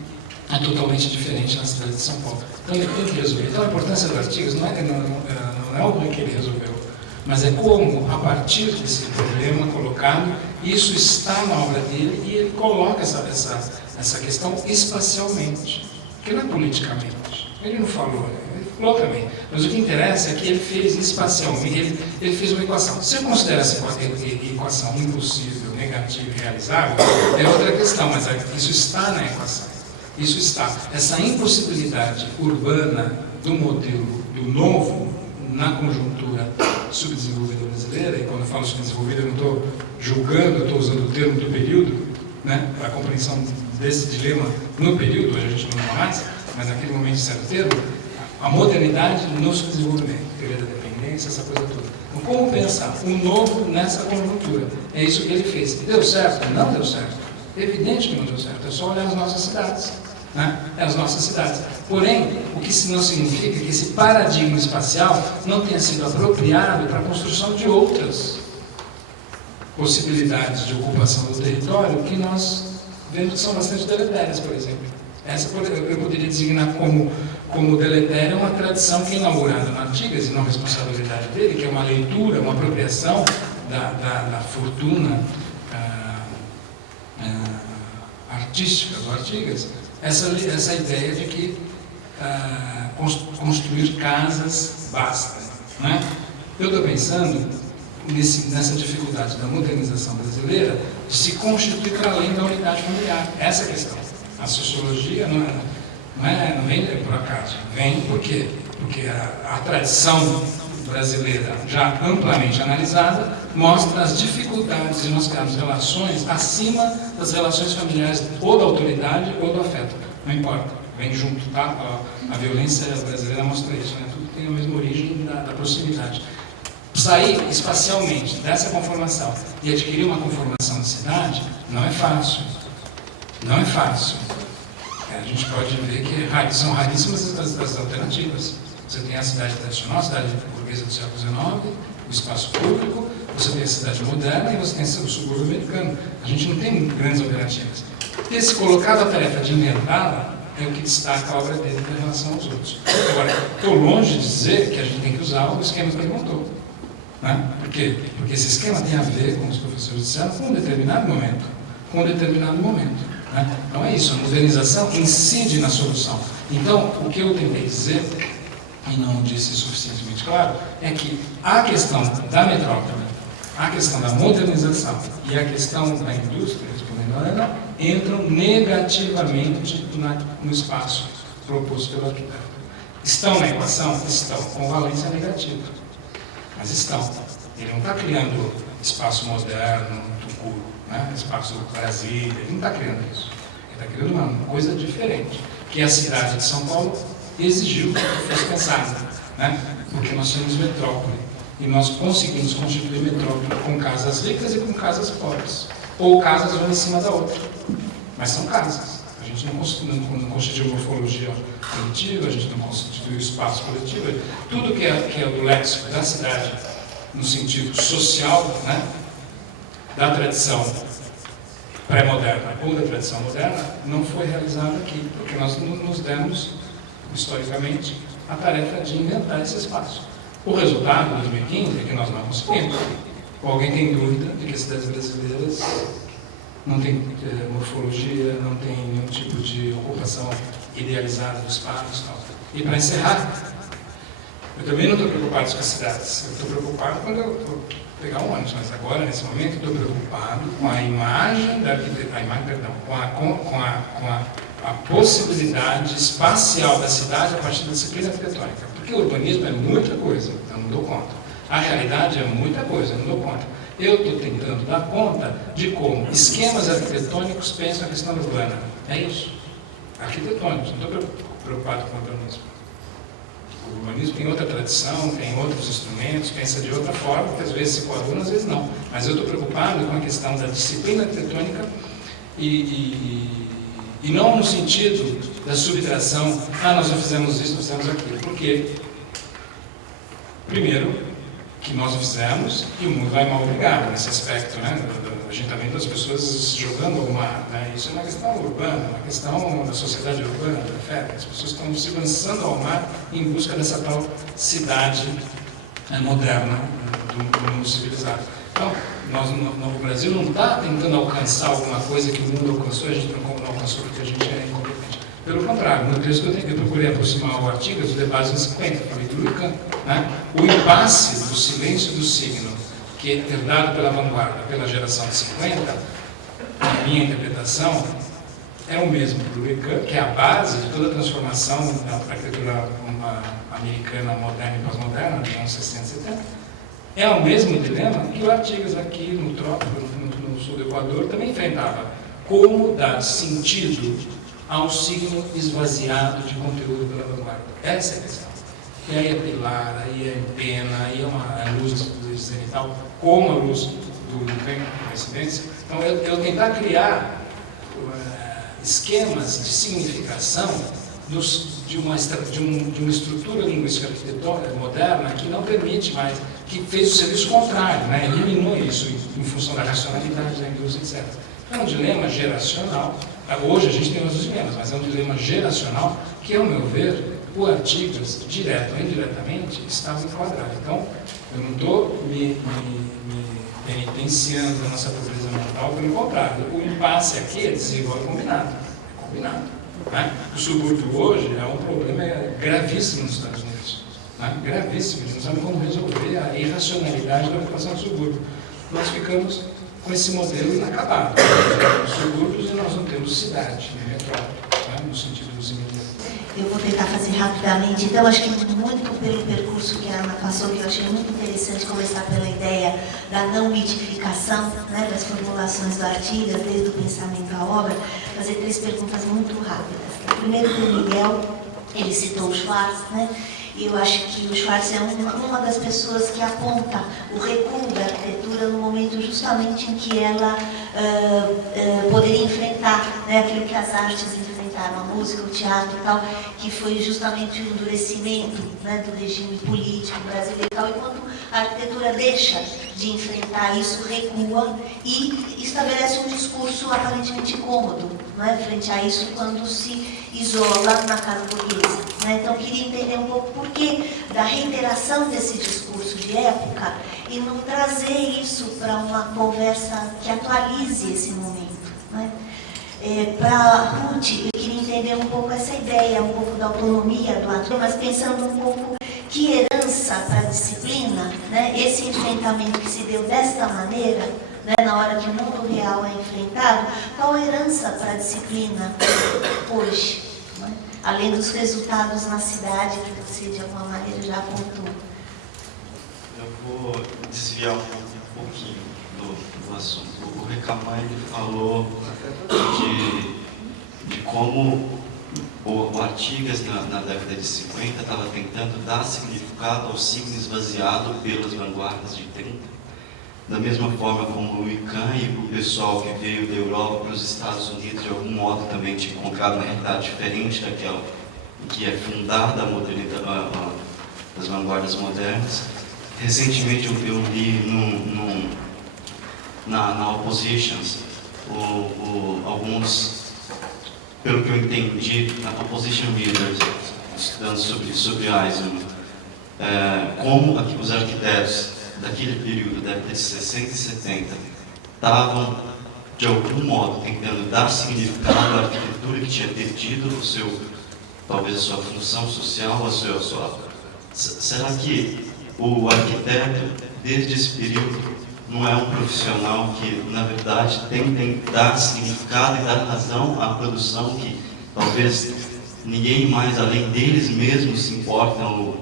é totalmente diferente na cidade de São Paulo. Então ele tem que resolver. Então a importância do Artigas não é o que ele resolveu, mas é como, a partir desse problema colocado, isso está na obra dele e ele coloca essa questão espacialmente, que não é politicamente. Ele não falou, ele falou também. Mas o que interessa é que ele fez espacialmente, ele fez uma equação. Se eu considero essa equação impossível, negativa e realizável, é outra questão, mas isso está na equação. Isso está. Essa impossibilidade urbana do modelo do novo na conjuntura subdesenvolvida brasileira, e quando eu falo subdesenvolvida eu não estou julgando, eu estou usando o termo do período, né, para a compreensão desse dilema no período, hoje a gente não usa mais, mas naquele momento isso era o termo, a modernidade no subdesenvolvimento, teoria da dependência, essa coisa toda. Então, como pensar o novo nessa conjuntura? É isso que ele fez. Deu certo? Não deu certo. Evidente que não deu certo, é só olhar as nossas cidades. As nossas cidades. Porém, o que não significa que esse paradigma espacial não tenha sido apropriado para a construção de outras possibilidades de ocupação do território que nós vemos que são bastante deletérias, por exemplo. Essa eu poderia designar como deletéria uma tradição que é inaugurada no Artigas, e não responsabilidade dele, que é uma leitura, uma apropriação da fortuna artística do Artigas, essa ideia de que construir casas basta. Né? Eu estou pensando nessa dificuldade da modernização brasileira de se constituir para além da unidade familiar. Essa é a questão. A sociologia não vem por acaso, vem por quê? Porque a tradição brasileira, já amplamente analisada, mostra as dificuldades de nós criarmos relações acima das relações familiares ou da autoridade ou do afeto. Não importa, vem junto, tá? A violência brasileira mostra isso, né? Tudo tem a mesma origem da proximidade. Sair espacialmente dessa conformação e adquirir uma conformação de cidade não é fácil. Não é fácil. A gente pode ver que são raríssimas as alternativas. Você tem a cidade tradicional, a cidade burguesa do século XIX, o espaço público, você tem a cidade moderna e você tem o subúrbio americano. A gente não tem grandes alternativas. Ter se colocado a tarefa de inventá-la é o que destaca a obra dele em relação aos outros. Agora, estou longe de dizer que a gente tem que usar o esquema que ele montou. Né? Por quê? Porque esse esquema tem a ver, como os professores disseram, com um determinado momento. Com um determinado momento. Né? Então é isso, a modernização incide na solução. Então, o que eu tentei dizer, e não disse suficientemente claro, é que a questão da metrópole, a questão da modernização e a questão da indústria, respondendo a Ana, entram negativamente no espaço proposto pelo arquiteto. Estão na equação? Estão, com valência negativa. Mas estão. Ele não está criando espaço moderno, Tucuru, né? Espaço Brasília, ele não está criando isso. Ele está criando uma coisa diferente, que a cidade de São Paulo exigiu que fosse pensada, né? Porque nós somos metrópole e nós conseguimos constituir metrópole com casas ricas e com casas pobres, ou casas uma em cima da outra, mas são casas. A gente não constitui morfologia coletiva, a gente não constitui espaço coletivo, tudo que é do léxico da cidade, no sentido social, né? Da tradição pré-moderna ou da tradição moderna, não foi realizado aqui, porque nós nos demos, historicamente, a tarefa de inventar esse espaço. O resultado de 2015 é que nós não conseguimos. Ou alguém tem dúvida de que as cidades brasileiras não tem morfologia, não tem nenhum tipo de ocupação idealizada do espaço e tal. E para encerrar, eu também não estou preocupado com as cidades. Eu estou preocupado quando eu vou pegar um ônibus, mas agora, nesse momento, estou preocupado com a imagem da arquitetura, com a possibilidade espacial da cidade a partir da disciplina arquitetônica. Porque o urbanismo é muita coisa, eu não dou conta. A realidade é muita coisa, eu não dou conta. Eu estou tentando dar conta de como esquemas arquitetônicos pensam a questão urbana. É isso. Arquitetônicos, não estou preocupado com o urbanismo. O urbanismo tem outra tradição, tem outros instrumentos, pensa de outra forma, que às vezes se coaduna, às vezes não. Mas eu estou preocupado com a questão da disciplina arquitetônica e não no sentido da subtração, nós não fizemos isso, não fizemos aquilo. Por quê? Primeiro, que nós não fizemos e o mundo vai mal obrigado nesse aspecto, né? A gente está vendo as pessoas se jogando ao mar, né? Isso é uma questão urbana, uma questão da sociedade urbana, da fé. As pessoas estão se lançando ao mar em busca dessa tal cidade moderna do mundo civilizado. Então, o Brasil não está tentando alcançar alguma coisa que o mundo alcançou, a gente não alcançou porque a gente é incompetente. Pelo contrário, no texto eu procurei aproximar o Artigas do debate dos 50, falei do Lucan, né? O impasse do silêncio do signo, que é herdado pela vanguarda, pela geração de 50, a minha interpretação é o mesmo do Lucan, que é a base de toda a transformação da arquitetura americana moderna e pós-moderna, dos anos 60 e 70. É o mesmo dilema que o Artigas aqui no trópico, no sul do Equador, também enfrentava. Como dar sentido ao signo esvaziado de conteúdo pela vanguarda? Essa é a questão. E aí é pilar, aí é pena, aí é uma luz do zenital, como a luz do tempo, coincidência. Então, eu tentar criar esquemas de significação de uma estrutura linguística arquitetônica moderna que não permite mais, que fez o serviço contrário, né? Eliminou isso em função da racionalidade da indústria, etc. É um dilema geracional. Hoje a gente tem outros dilemas, mas é um dilema geracional que, ao meu ver, o Artigas, direto ou indiretamente, estava enquadrado. Então, eu não estou me penitenciando da nossa pobreza mental, pelo contrário. O impasse aqui é desigual e combinado. É combinado. Né? O subúrbio hoje é um problema gravíssimo nos Estados Unidos. Né? Gravíssimo. A gente não sabe como resolver a irracionalidade da ocupação do subúrbio. Nós ficamos com esse modelo inacabado. Nós temos subúrbios e nós não temos cidade, nem metrópole, né? No sentido dos imediatos. Eu vou tentar fazer rapidamente. Então, acho que muito pelo percurso que a Ana passou, que eu achei muito interessante começar pela ideia da não mitificação, né, das formulações do Artigas, desde o pensamento à obra, fazer 3 perguntas muito rápidas. Primeiro, para o Miguel, ele citou o Schwartz, né? E eu acho que o Schwartz é uma das pessoas que aponta o recuo da arquitetura no momento justamente em que ela poderia enfrentar, né, aquilo que as artes enfrentaram, a música, o teatro e tal, que foi justamente o endurecimento, né, do regime político brasileiro e tal. E quando a arquitetura deixa de enfrentar isso, recua e estabelece um discurso aparentemente cômodo, né, frente a isso, quando se isola na casa burguesa. Né? Então, eu queria entender um pouco por que da reiteração desse discurso de época e não trazer isso para uma conversa que atualize esse momento. Né? Para Ruth, eu queria entender um pouco essa ideia, um pouco da autonomia do ator, mas pensando um pouco que herança para a disciplina, né? Esse enfrentamento que se deu desta maneira, né? Na hora que o mundo real é enfrentado, qual herança para a disciplina hoje? Né? Além dos resultados na cidade, que você de alguma maneira já apontou. Eu vou desviar um pouquinho do assunto. O Recamai falou de como o Artigas, na década de 50, estava tentando dar significado ao signo esvaziado pelas vanguardas de 30. Da mesma forma como o Lucan e o pessoal que veio da Europa para os Estados Unidos, de algum modo, também tinha encontrado uma realidade diferente daquela que é fundada a modernidade, das vanguardas modernas. Recentemente eu li na Oppositions alguns, pelo que eu entendi, na Opposition Readers, estudando sobre Eisenman, como os arquitetos daquele período, década de 60 e 70, estavam, de algum modo, tentando dar significado à arquitetura que tinha perdido o seu, talvez a sua função social, será que o arquiteto, desde esse período, não é um profissional que, na verdade, tenta dar significado e dar razão à produção que talvez ninguém mais, além deles mesmos, se importam?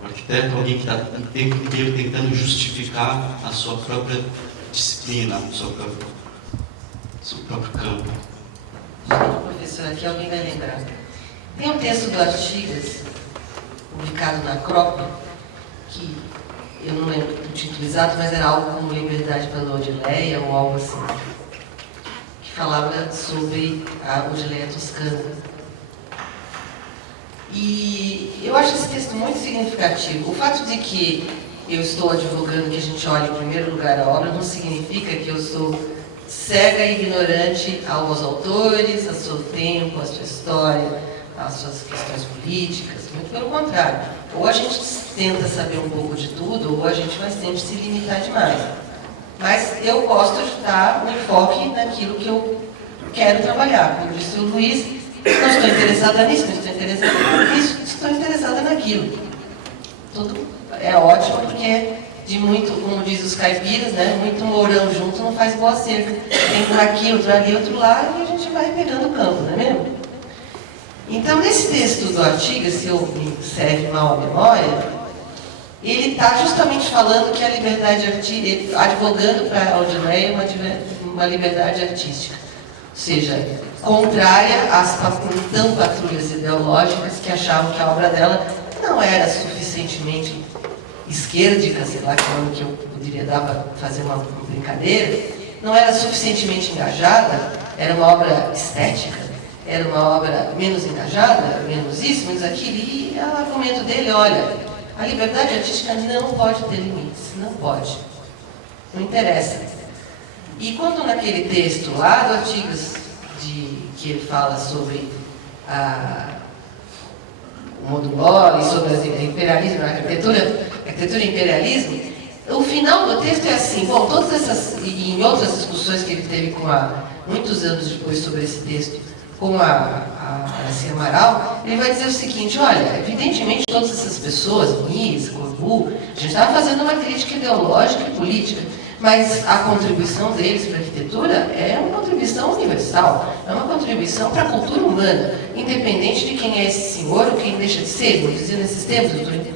O arquiteto é alguém que está o tempo inteiro tentando justificar a sua própria disciplina, o seu próprio campo. Professor, aqui alguém vai lembrar. Tem um texto do Artigas, publicado na Acrópole, que eu não lembro do título exato, mas era algo como Liberdade para a Odileia ou algo assim, que falava sobre a Odileia toscana. E eu acho esse texto muito significativo. O fato de que eu estou advogando que a gente olhe em primeiro lugar a obra não significa que eu sou cega e ignorante aos autores, ao seu tempo, à sua história, às suas questões políticas. Muito pelo contrário. Ou a gente tenta saber um pouco de tudo, ou a gente vai sempre se limitar demais. Mas eu gosto de dar um enfoque naquilo que eu quero trabalhar. Como disse o Luiz, não estou interessada nisso, não estou interessada nisso, estou interessada naquilo. Tudo é ótimo porque, de muito, como diz os caipiras, né, muito mourão junto não faz boa cerca. Tem por aqui, outro ali, outro lá, e a gente vai pegando o campo, não é mesmo? Então, nesse texto do Artigas, se eu me serve mal a memória, ele está justamente falando que a liberdade artística, advogando para a Odileia uma liberdade artística, ou seja, contrária às então patrulhas ideológicas que achavam que a obra dela não era suficientemente esquerdica, sei lá que nome que eu poderia dar para fazer uma brincadeira, não era suficientemente engajada, era uma obra estética, era uma obra menos engajada, menos isso, menos aquilo, e o argumento dele, olha, a liberdade artística não pode ter limites, não pode, não interessa. E quando naquele texto lá do Artigas, que ele fala sobre o Moduló e sobre o imperialismo, a arquitetura e imperialismo, o final do texto é assim, bom, todas essas, e em outras discussões que ele teve muitos anos depois sobre esse texto, com a Araci Amaral, ele vai dizer o seguinte, olha, evidentemente todas essas pessoas, Mies, Corbu, a gente estava fazendo uma crítica ideológica e política, mas a contribuição deles para a arquitetura é uma contribuição universal, é uma contribuição para a cultura humana, independente de quem é esse senhor ou quem deixa de ser, vou dizer nesses tempos, eu estou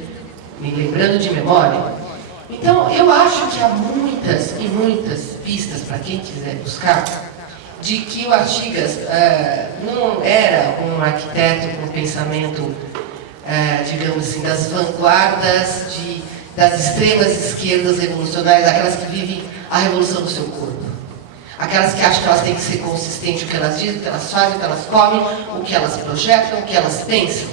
me lembrando de memória. Então, eu acho que há muitas e muitas pistas para quem quiser buscar, de que o Artigas não era um arquiteto com pensamento, digamos assim, das vanguardas, das extremas esquerdas revolucionárias, aquelas que vivem a revolução do seu corpo. Aquelas que acham que elas têm que ser consistentes, o que elas dizem, o que elas fazem, o que elas comem, o que elas projetam, o que elas pensam.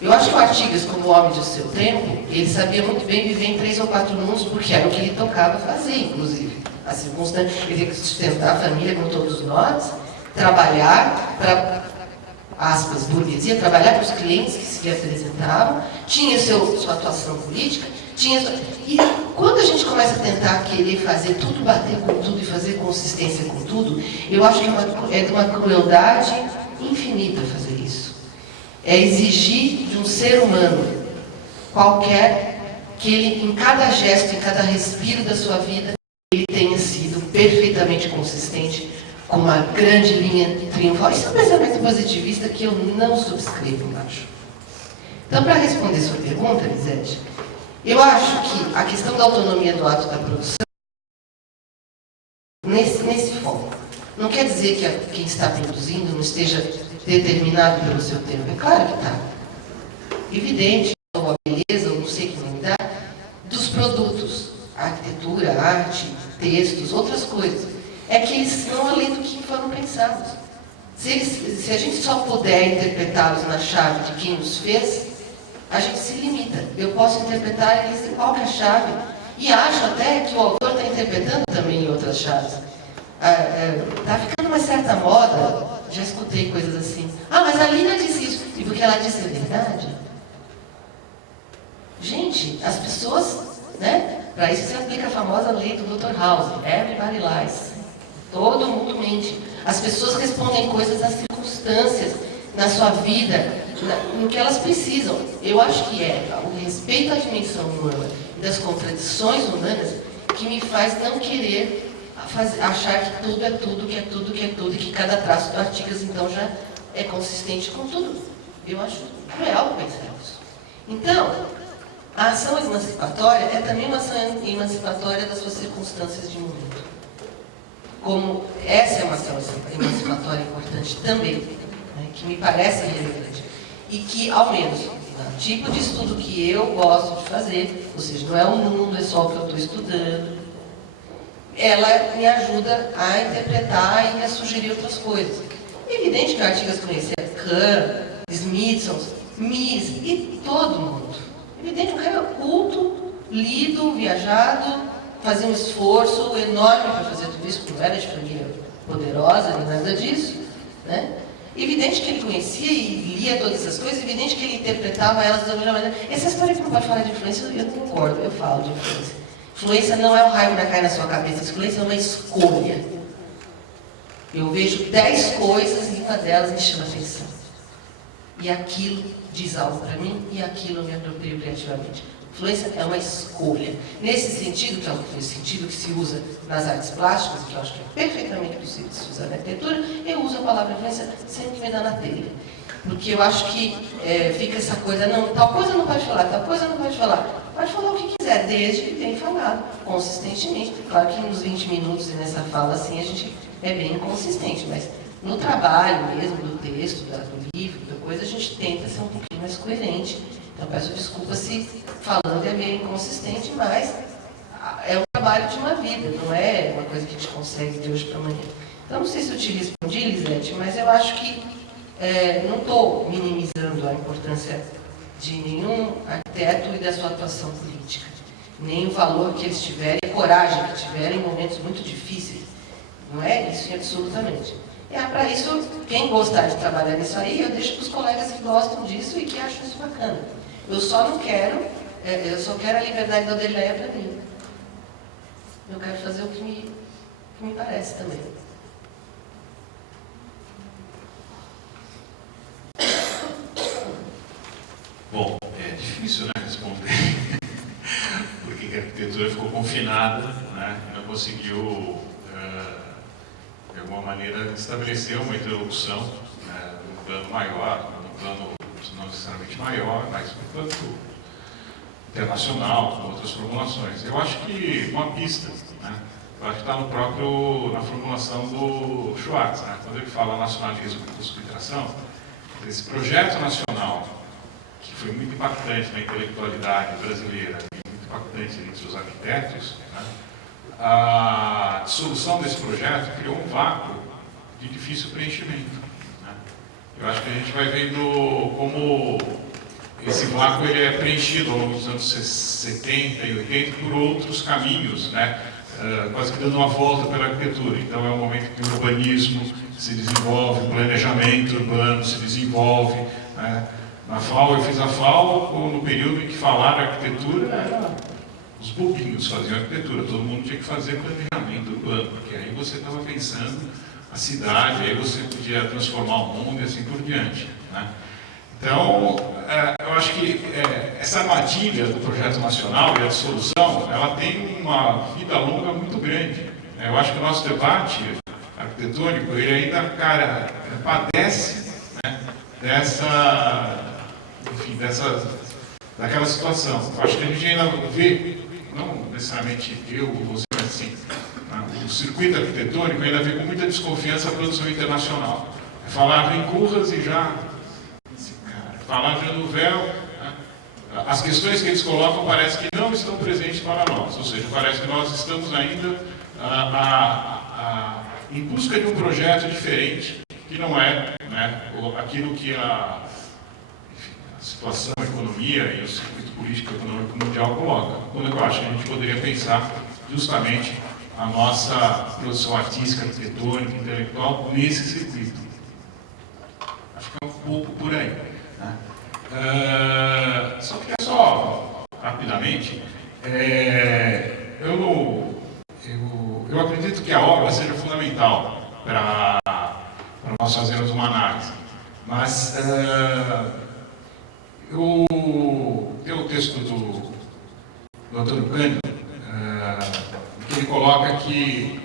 Eu acho que o Artigas, como homem do seu tempo, ele sabia muito bem viver em 3 ou 4 mundos, porque era o que ele tocava fazer, inclusive. A circunstância, ele tinha que sustentar a família como todos nós, trabalhar para, aspas, burguesia, trabalhar para os clientes que se lhe apresentavam, tinha sua atuação política, e quando a gente começa a tentar querer fazer tudo, bater com tudo e fazer consistência com tudo, eu acho que é de uma crueldade infinita fazer isso. É exigir de um ser humano qualquer que ele, em cada gesto, em cada respiro da sua vida, ele tenha sido perfeitamente consistente com uma grande linha triunfal. Isso é um pensamento positivista que eu não subscrevo, eu acho. Então, para responder sua pergunta, Lisete, eu acho que a questão da autonomia do ato da produção, nesse foco, não quer dizer que quem está produzindo não esteja determinado pelo seu tempo. É claro que está. Evidente, ou a beleza, ou não sei que nome dá, dos produtos, a arquitetura, a arte, textos, outras coisas. É que eles são além do que foram pensados. Se a gente só puder interpretá-los na chave de quem nos fez, a gente se limita. Eu posso interpretar eles em qualquer chave. E acho até que o autor está interpretando também em outras chaves. Está ficando uma certa moda, já escutei coisas assim. Ah, mas a Lina disse isso. E porque ela disse a verdade? Gente, as pessoas, né? Para isso se aplica a famosa lei do Dr. House, everybody lies. Todo mundo mente. As pessoas respondem coisas às circunstâncias, na sua vida, no que elas precisam. Eu acho que é o respeito à dimensão humana e das contradições humanas que me faz não querer achar que tudo é tudo, que é tudo, que é tudo, e que cada traço do Artigas, então, já é consistente com tudo. Eu acho cruel pensar isso. Então, a ação emancipatória é também uma ação emancipatória das suas circunstâncias de momento. Como essa é uma ação emancipatória importante também, né, que me parece relevante, e que, ao menos, no tipo de estudo que eu gosto de fazer, ou seja, não é o mundo, é só o que eu estou estudando, ela me ajuda a interpretar e a sugerir outras coisas. É evidente que o Artigas conhecia Kahn, Smithson, Mises e todo mundo. É evidente que o cara é culto, lido, viajado, fazia um esforço enorme para fazer tudo isso, porque não era de família poderosa, nem nada disso, né? Evidente que ele conhecia e lia todas essas coisas, evidente que ele interpretava elas da melhor maneira. Essa história que não pode falar de influência, eu não concordo, eu falo de influência. Influência não é um raio que cai na sua cabeça, influência é uma escolha. Eu vejo 10 coisas e uma delas me chama atenção. E aquilo diz algo para mim e aquilo eu me aproprio criativamente. Influência é uma escolha. Nesse sentido, que é o sentido que se usa nas artes plásticas, que eu acho que é perfeitamente possível se usar na arquitetura, eu uso a palavra influência sempre que me dá na telha. Porque eu acho que fica essa coisa, não, tal coisa não pode falar, tal coisa não pode falar. Pode falar o que quiser, desde que tenha falado, consistentemente. Claro que nos 20 minutos e nessa fala assim a gente é bem inconsistente, mas no trabalho mesmo, do texto, do livro, da coisa, a gente tenta ser um pouquinho mais coerente. Então peço desculpa se falando é meio inconsistente, mas é um trabalho de uma vida, não é uma coisa que a gente consegue de hoje para amanhã. Então não sei se eu te respondi, Lisete, mas eu acho que não estou minimizando a importância de nenhum arquiteto e da sua atuação política, nem o valor que eles tiverem, a coragem que tiverem em momentos muito difíceis. Não é isso, absolutamente. Para isso, quem gostar de trabalhar nisso aí, eu deixo para os colegas que gostam disso e que acham isso bacana. Eu só não quero, eu só quero a liberdade da Odeleia para mim. Eu quero fazer o que me parece também. Bom, é difícil, né, responder, porque a arquitetura ficou confinada, né, e não conseguiu, de alguma maneira, estabelecer uma interlocução, né, num plano maior, num plano não necessariamente maior, mas num plano internacional, com outras formulações. Eu acho que uma pista, né, eu acho que está na formulação do Schwartz, né, quando ele fala nacionalismo e concentração, esse projeto nacional, que foi muito impactante na intelectualidade brasileira, muito impactante entre os arquitetos, né? A dissolução desse projeto criou um vácuo de difícil preenchimento, né? Eu acho que a gente vai vendo como esse vácuo ele é preenchido ao longo dos anos 70 e 80 por outros caminhos, né? Quase que dando uma volta pela arquitetura. Então é um momento que o urbanismo se desenvolve, o planejamento urbano se desenvolve, né? Na FAO, eu fiz a FAO no período em que falar arquitetura era os bobinhos faziam arquitetura, todo mundo tinha que fazer planejamento urbano, porque aí você estava pensando a cidade, aí você podia transformar o mundo e assim por diante, né? Então, eu acho que essa armadilha do projeto nacional e a dissolução, ela tem uma vida longa muito grande. Eu acho que o nosso debate arquitetônico, ele ainda, padece, né, daquela situação. Eu acho que a gente ainda vê, não necessariamente eu ou você, mas assim, o circuito arquitetônico ainda vê com muita desconfiança a produção internacional. Falava em Curras e já... Falava no véu, né? As questões que eles colocam parece que não estão presentes para nós, ou seja, parece que nós estamos ainda em busca de um projeto diferente, que não é, né, aquilo que a situação, a economia e o circuito político econômico mundial coloca. Quando eu acho que a gente poderia pensar justamente a nossa produção artística, arquitetônica, intelectual nesse circuito. Acho que é um pouco por aí. Só que é só fizemos uma análise. Mas tem o texto do Antônio Cândido, que ele coloca que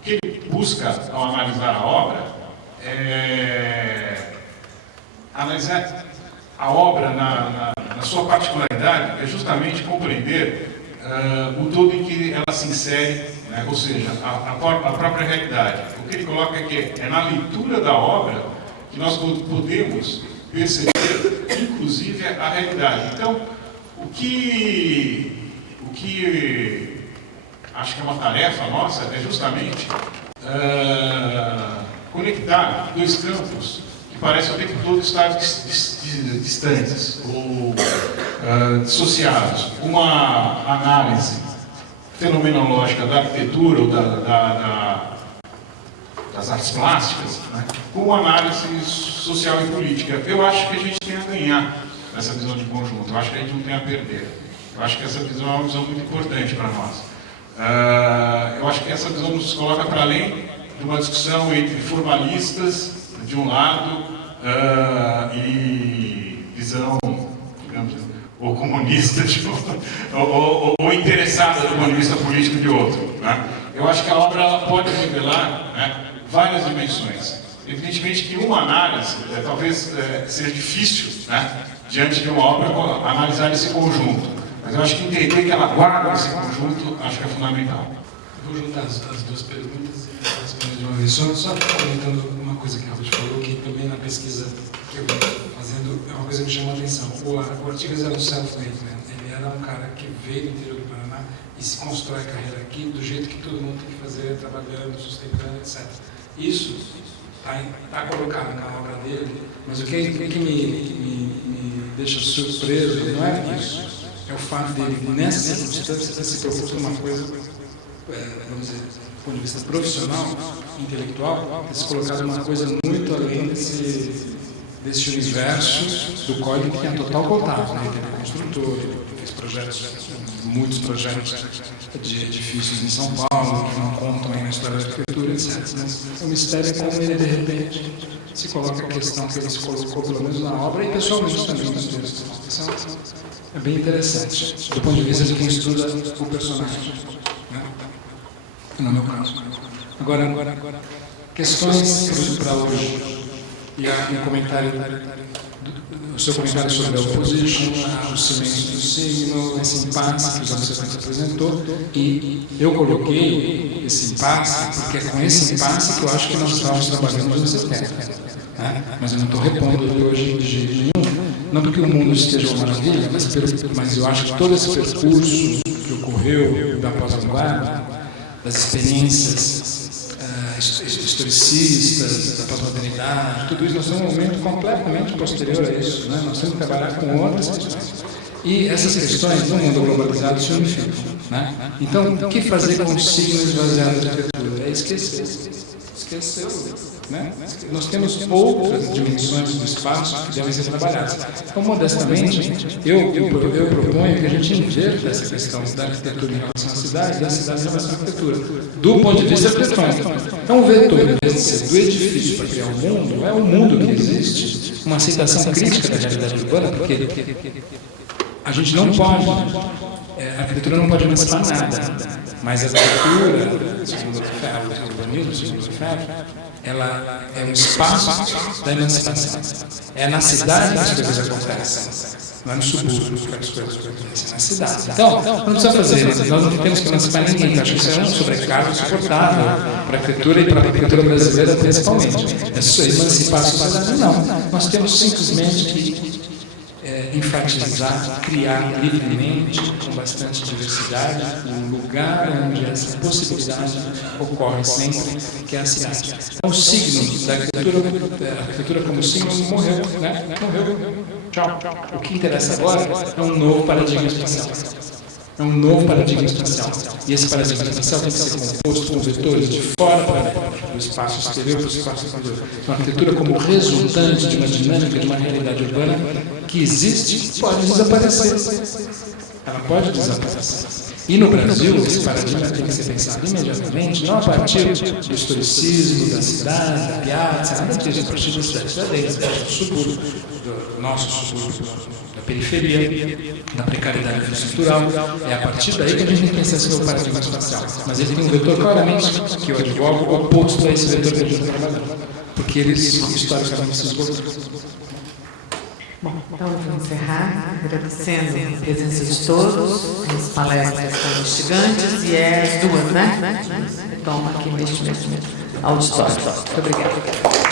o que ele busca ao analisar a obra é analisar a obra na sua particularidade, é justamente compreender o todo em que ela se insere, né? Ou seja, a própria realidade. O que ele coloca é que é na leitura da obra que nós podemos perceber, inclusive, a realidade. Então, o que acho que é uma tarefa nossa é justamente conectar dois campos que parecem o tempo todo estar distantes ou dissociados. Uma análise fenomenológica da arquitetura ou das artes plásticas, né, com uma análise social e política. Eu acho que a gente tem a ganhar nessa visão de conjunto, eu acho que a gente não tem a perder. Eu acho que essa visão é uma visão muito importante para nós. Eu acho que essa visão nos coloca para além de uma discussão entre formalistas, de um lado, e visão, digamos, ou comunista, ou interessada do ponto de vista político de outro. Né? Eu acho que a obra ela pode revelar, né, várias dimensões. Evidentemente que uma análise talvez seja difícil, né, diante de uma obra, analisar esse conjunto. Mas eu acho que entender que ela guarda esse conjunto, acho que é fundamental. Vou juntar as duas perguntas e responder de uma vez. Só comentando uma coisa que a Ruth falou, que também na pesquisa que eu estou fazendo é uma coisa que me chamou a atenção. O Artigas era um self-made, né? Ele era um cara que veio do interior do Paraná e se constrói a carreira aqui do jeito que todo mundo tem que fazer, trabalhando, sustentando, etc. Isso está colocado na obra dele, mas o que me deixa surpreso não é isso. É o fato dele, nessa circunstância, ter se proposto uma coisa, vamos dizer, do ponto de vista profissional, intelectual, ter se colocado uma coisa muito além desse universo do qual ele tinha total contato. Né? Ele é construtor, ele fez projetos, muitos projetos de edifícios em São Paulo, que não contam aí na história da arquitetura, etc. Mas o mistério é como ele, de repente, se coloca a questão que ele se colocou, pelo menos na obra, e pessoalmente também nos textos. É bem interessante, do ponto de vista de quem estuda o personagem, né? No meu caso. Agora questões para hoje. E o comentário, o seu comentário sobre a opposition, o silêncio do signo, esse impasse que os anos 70 apresentou, e eu coloquei esse impasse, porque é com esse impasse que eu acho que nós estávamos trabalhando nos anos 70. Né? Mas eu não estou repondo ele hoje de jeito nenhum. Não porque o mundo esteja uma maravilha, mas eu acho que todo esse percurso que ocorreu da pós-vanguarda, das experiências historicistas, da pós-modernidade, tudo isso, nós temos um momento completamente posterior a isso. Né? Nós temos que trabalhar com outras questões. E essas questões, no mundo globalizado, se unificam. Né? Então, o que fazer com os signos baseados na arquitetura? É esquecer. Né? Nós temos outras dimensões do espaço que devem ser trabalhadas. Então, modestamente, eu proponho que a gente inverta essa questão da arquitetura em relação à cidade e da cidade em relação à arquitetura, do ponto de vista arquitetônico. Então, o vetor, em vez de ser do edifício para criar o mundo, é o mundo que existe, uma aceitação crítica da realidade urbana, porque a gente não pode, a arquitetura não pode emancipar nada, mas a arquitetura, segundo o urbanismo, segundo o ela é um espaço da emancipação. É na cidade que as coisas acontecem, não é no subúrbio que as coisas acontecem, é na cidade. Então, não precisa fazer, nós não temos que emancipar ninguém, eu acho que isso é um sobrecargo insuportável para a arquitetura e para a arquitetura brasileira principalmente. É só emancipar a sociedade? Não, nós temos simplesmente que enfatizar, criar livremente, com bastante diversidade, um lugar onde essa possibilidade ocorre sempre, que é a cidade. Então, o signo da arquitetura como signo morreu, né? Morreu. Tchau. O que interessa agora é um novo paradigma espacial. É um novo paradigma espacial. E esse paradigma espacial tem que ser composto com vetores de fora para dentro, do espaço exterior para o espaço interior. Então, a arquitetura como resultante de uma dinâmica, de uma realidade urbana que existe, pode desaparecer. Ela pode desaparecer. E no Brasil, esse paradigma tem que ser pensado imediatamente, não a partir do historicismo, da cidade, da piazza, nada disso, a partir da cidade, do subúrbio, do nosso subúrbio, da periferia, da precariedade infraestrutural. É a partir daí que a gente tem que pensar esse novo paradigma espacial. Mas ele tem um vetor claramente, que eu advogo, oposto a esse vetor que a gente está trabalhando, porque eles historicamente se esgotam. Bom, então eu vou encerrar agradecendo a presença de todos, as palestras estão instigantes e as duas, né? Retoma aqui neste mesmo auditório. Muito obrigada.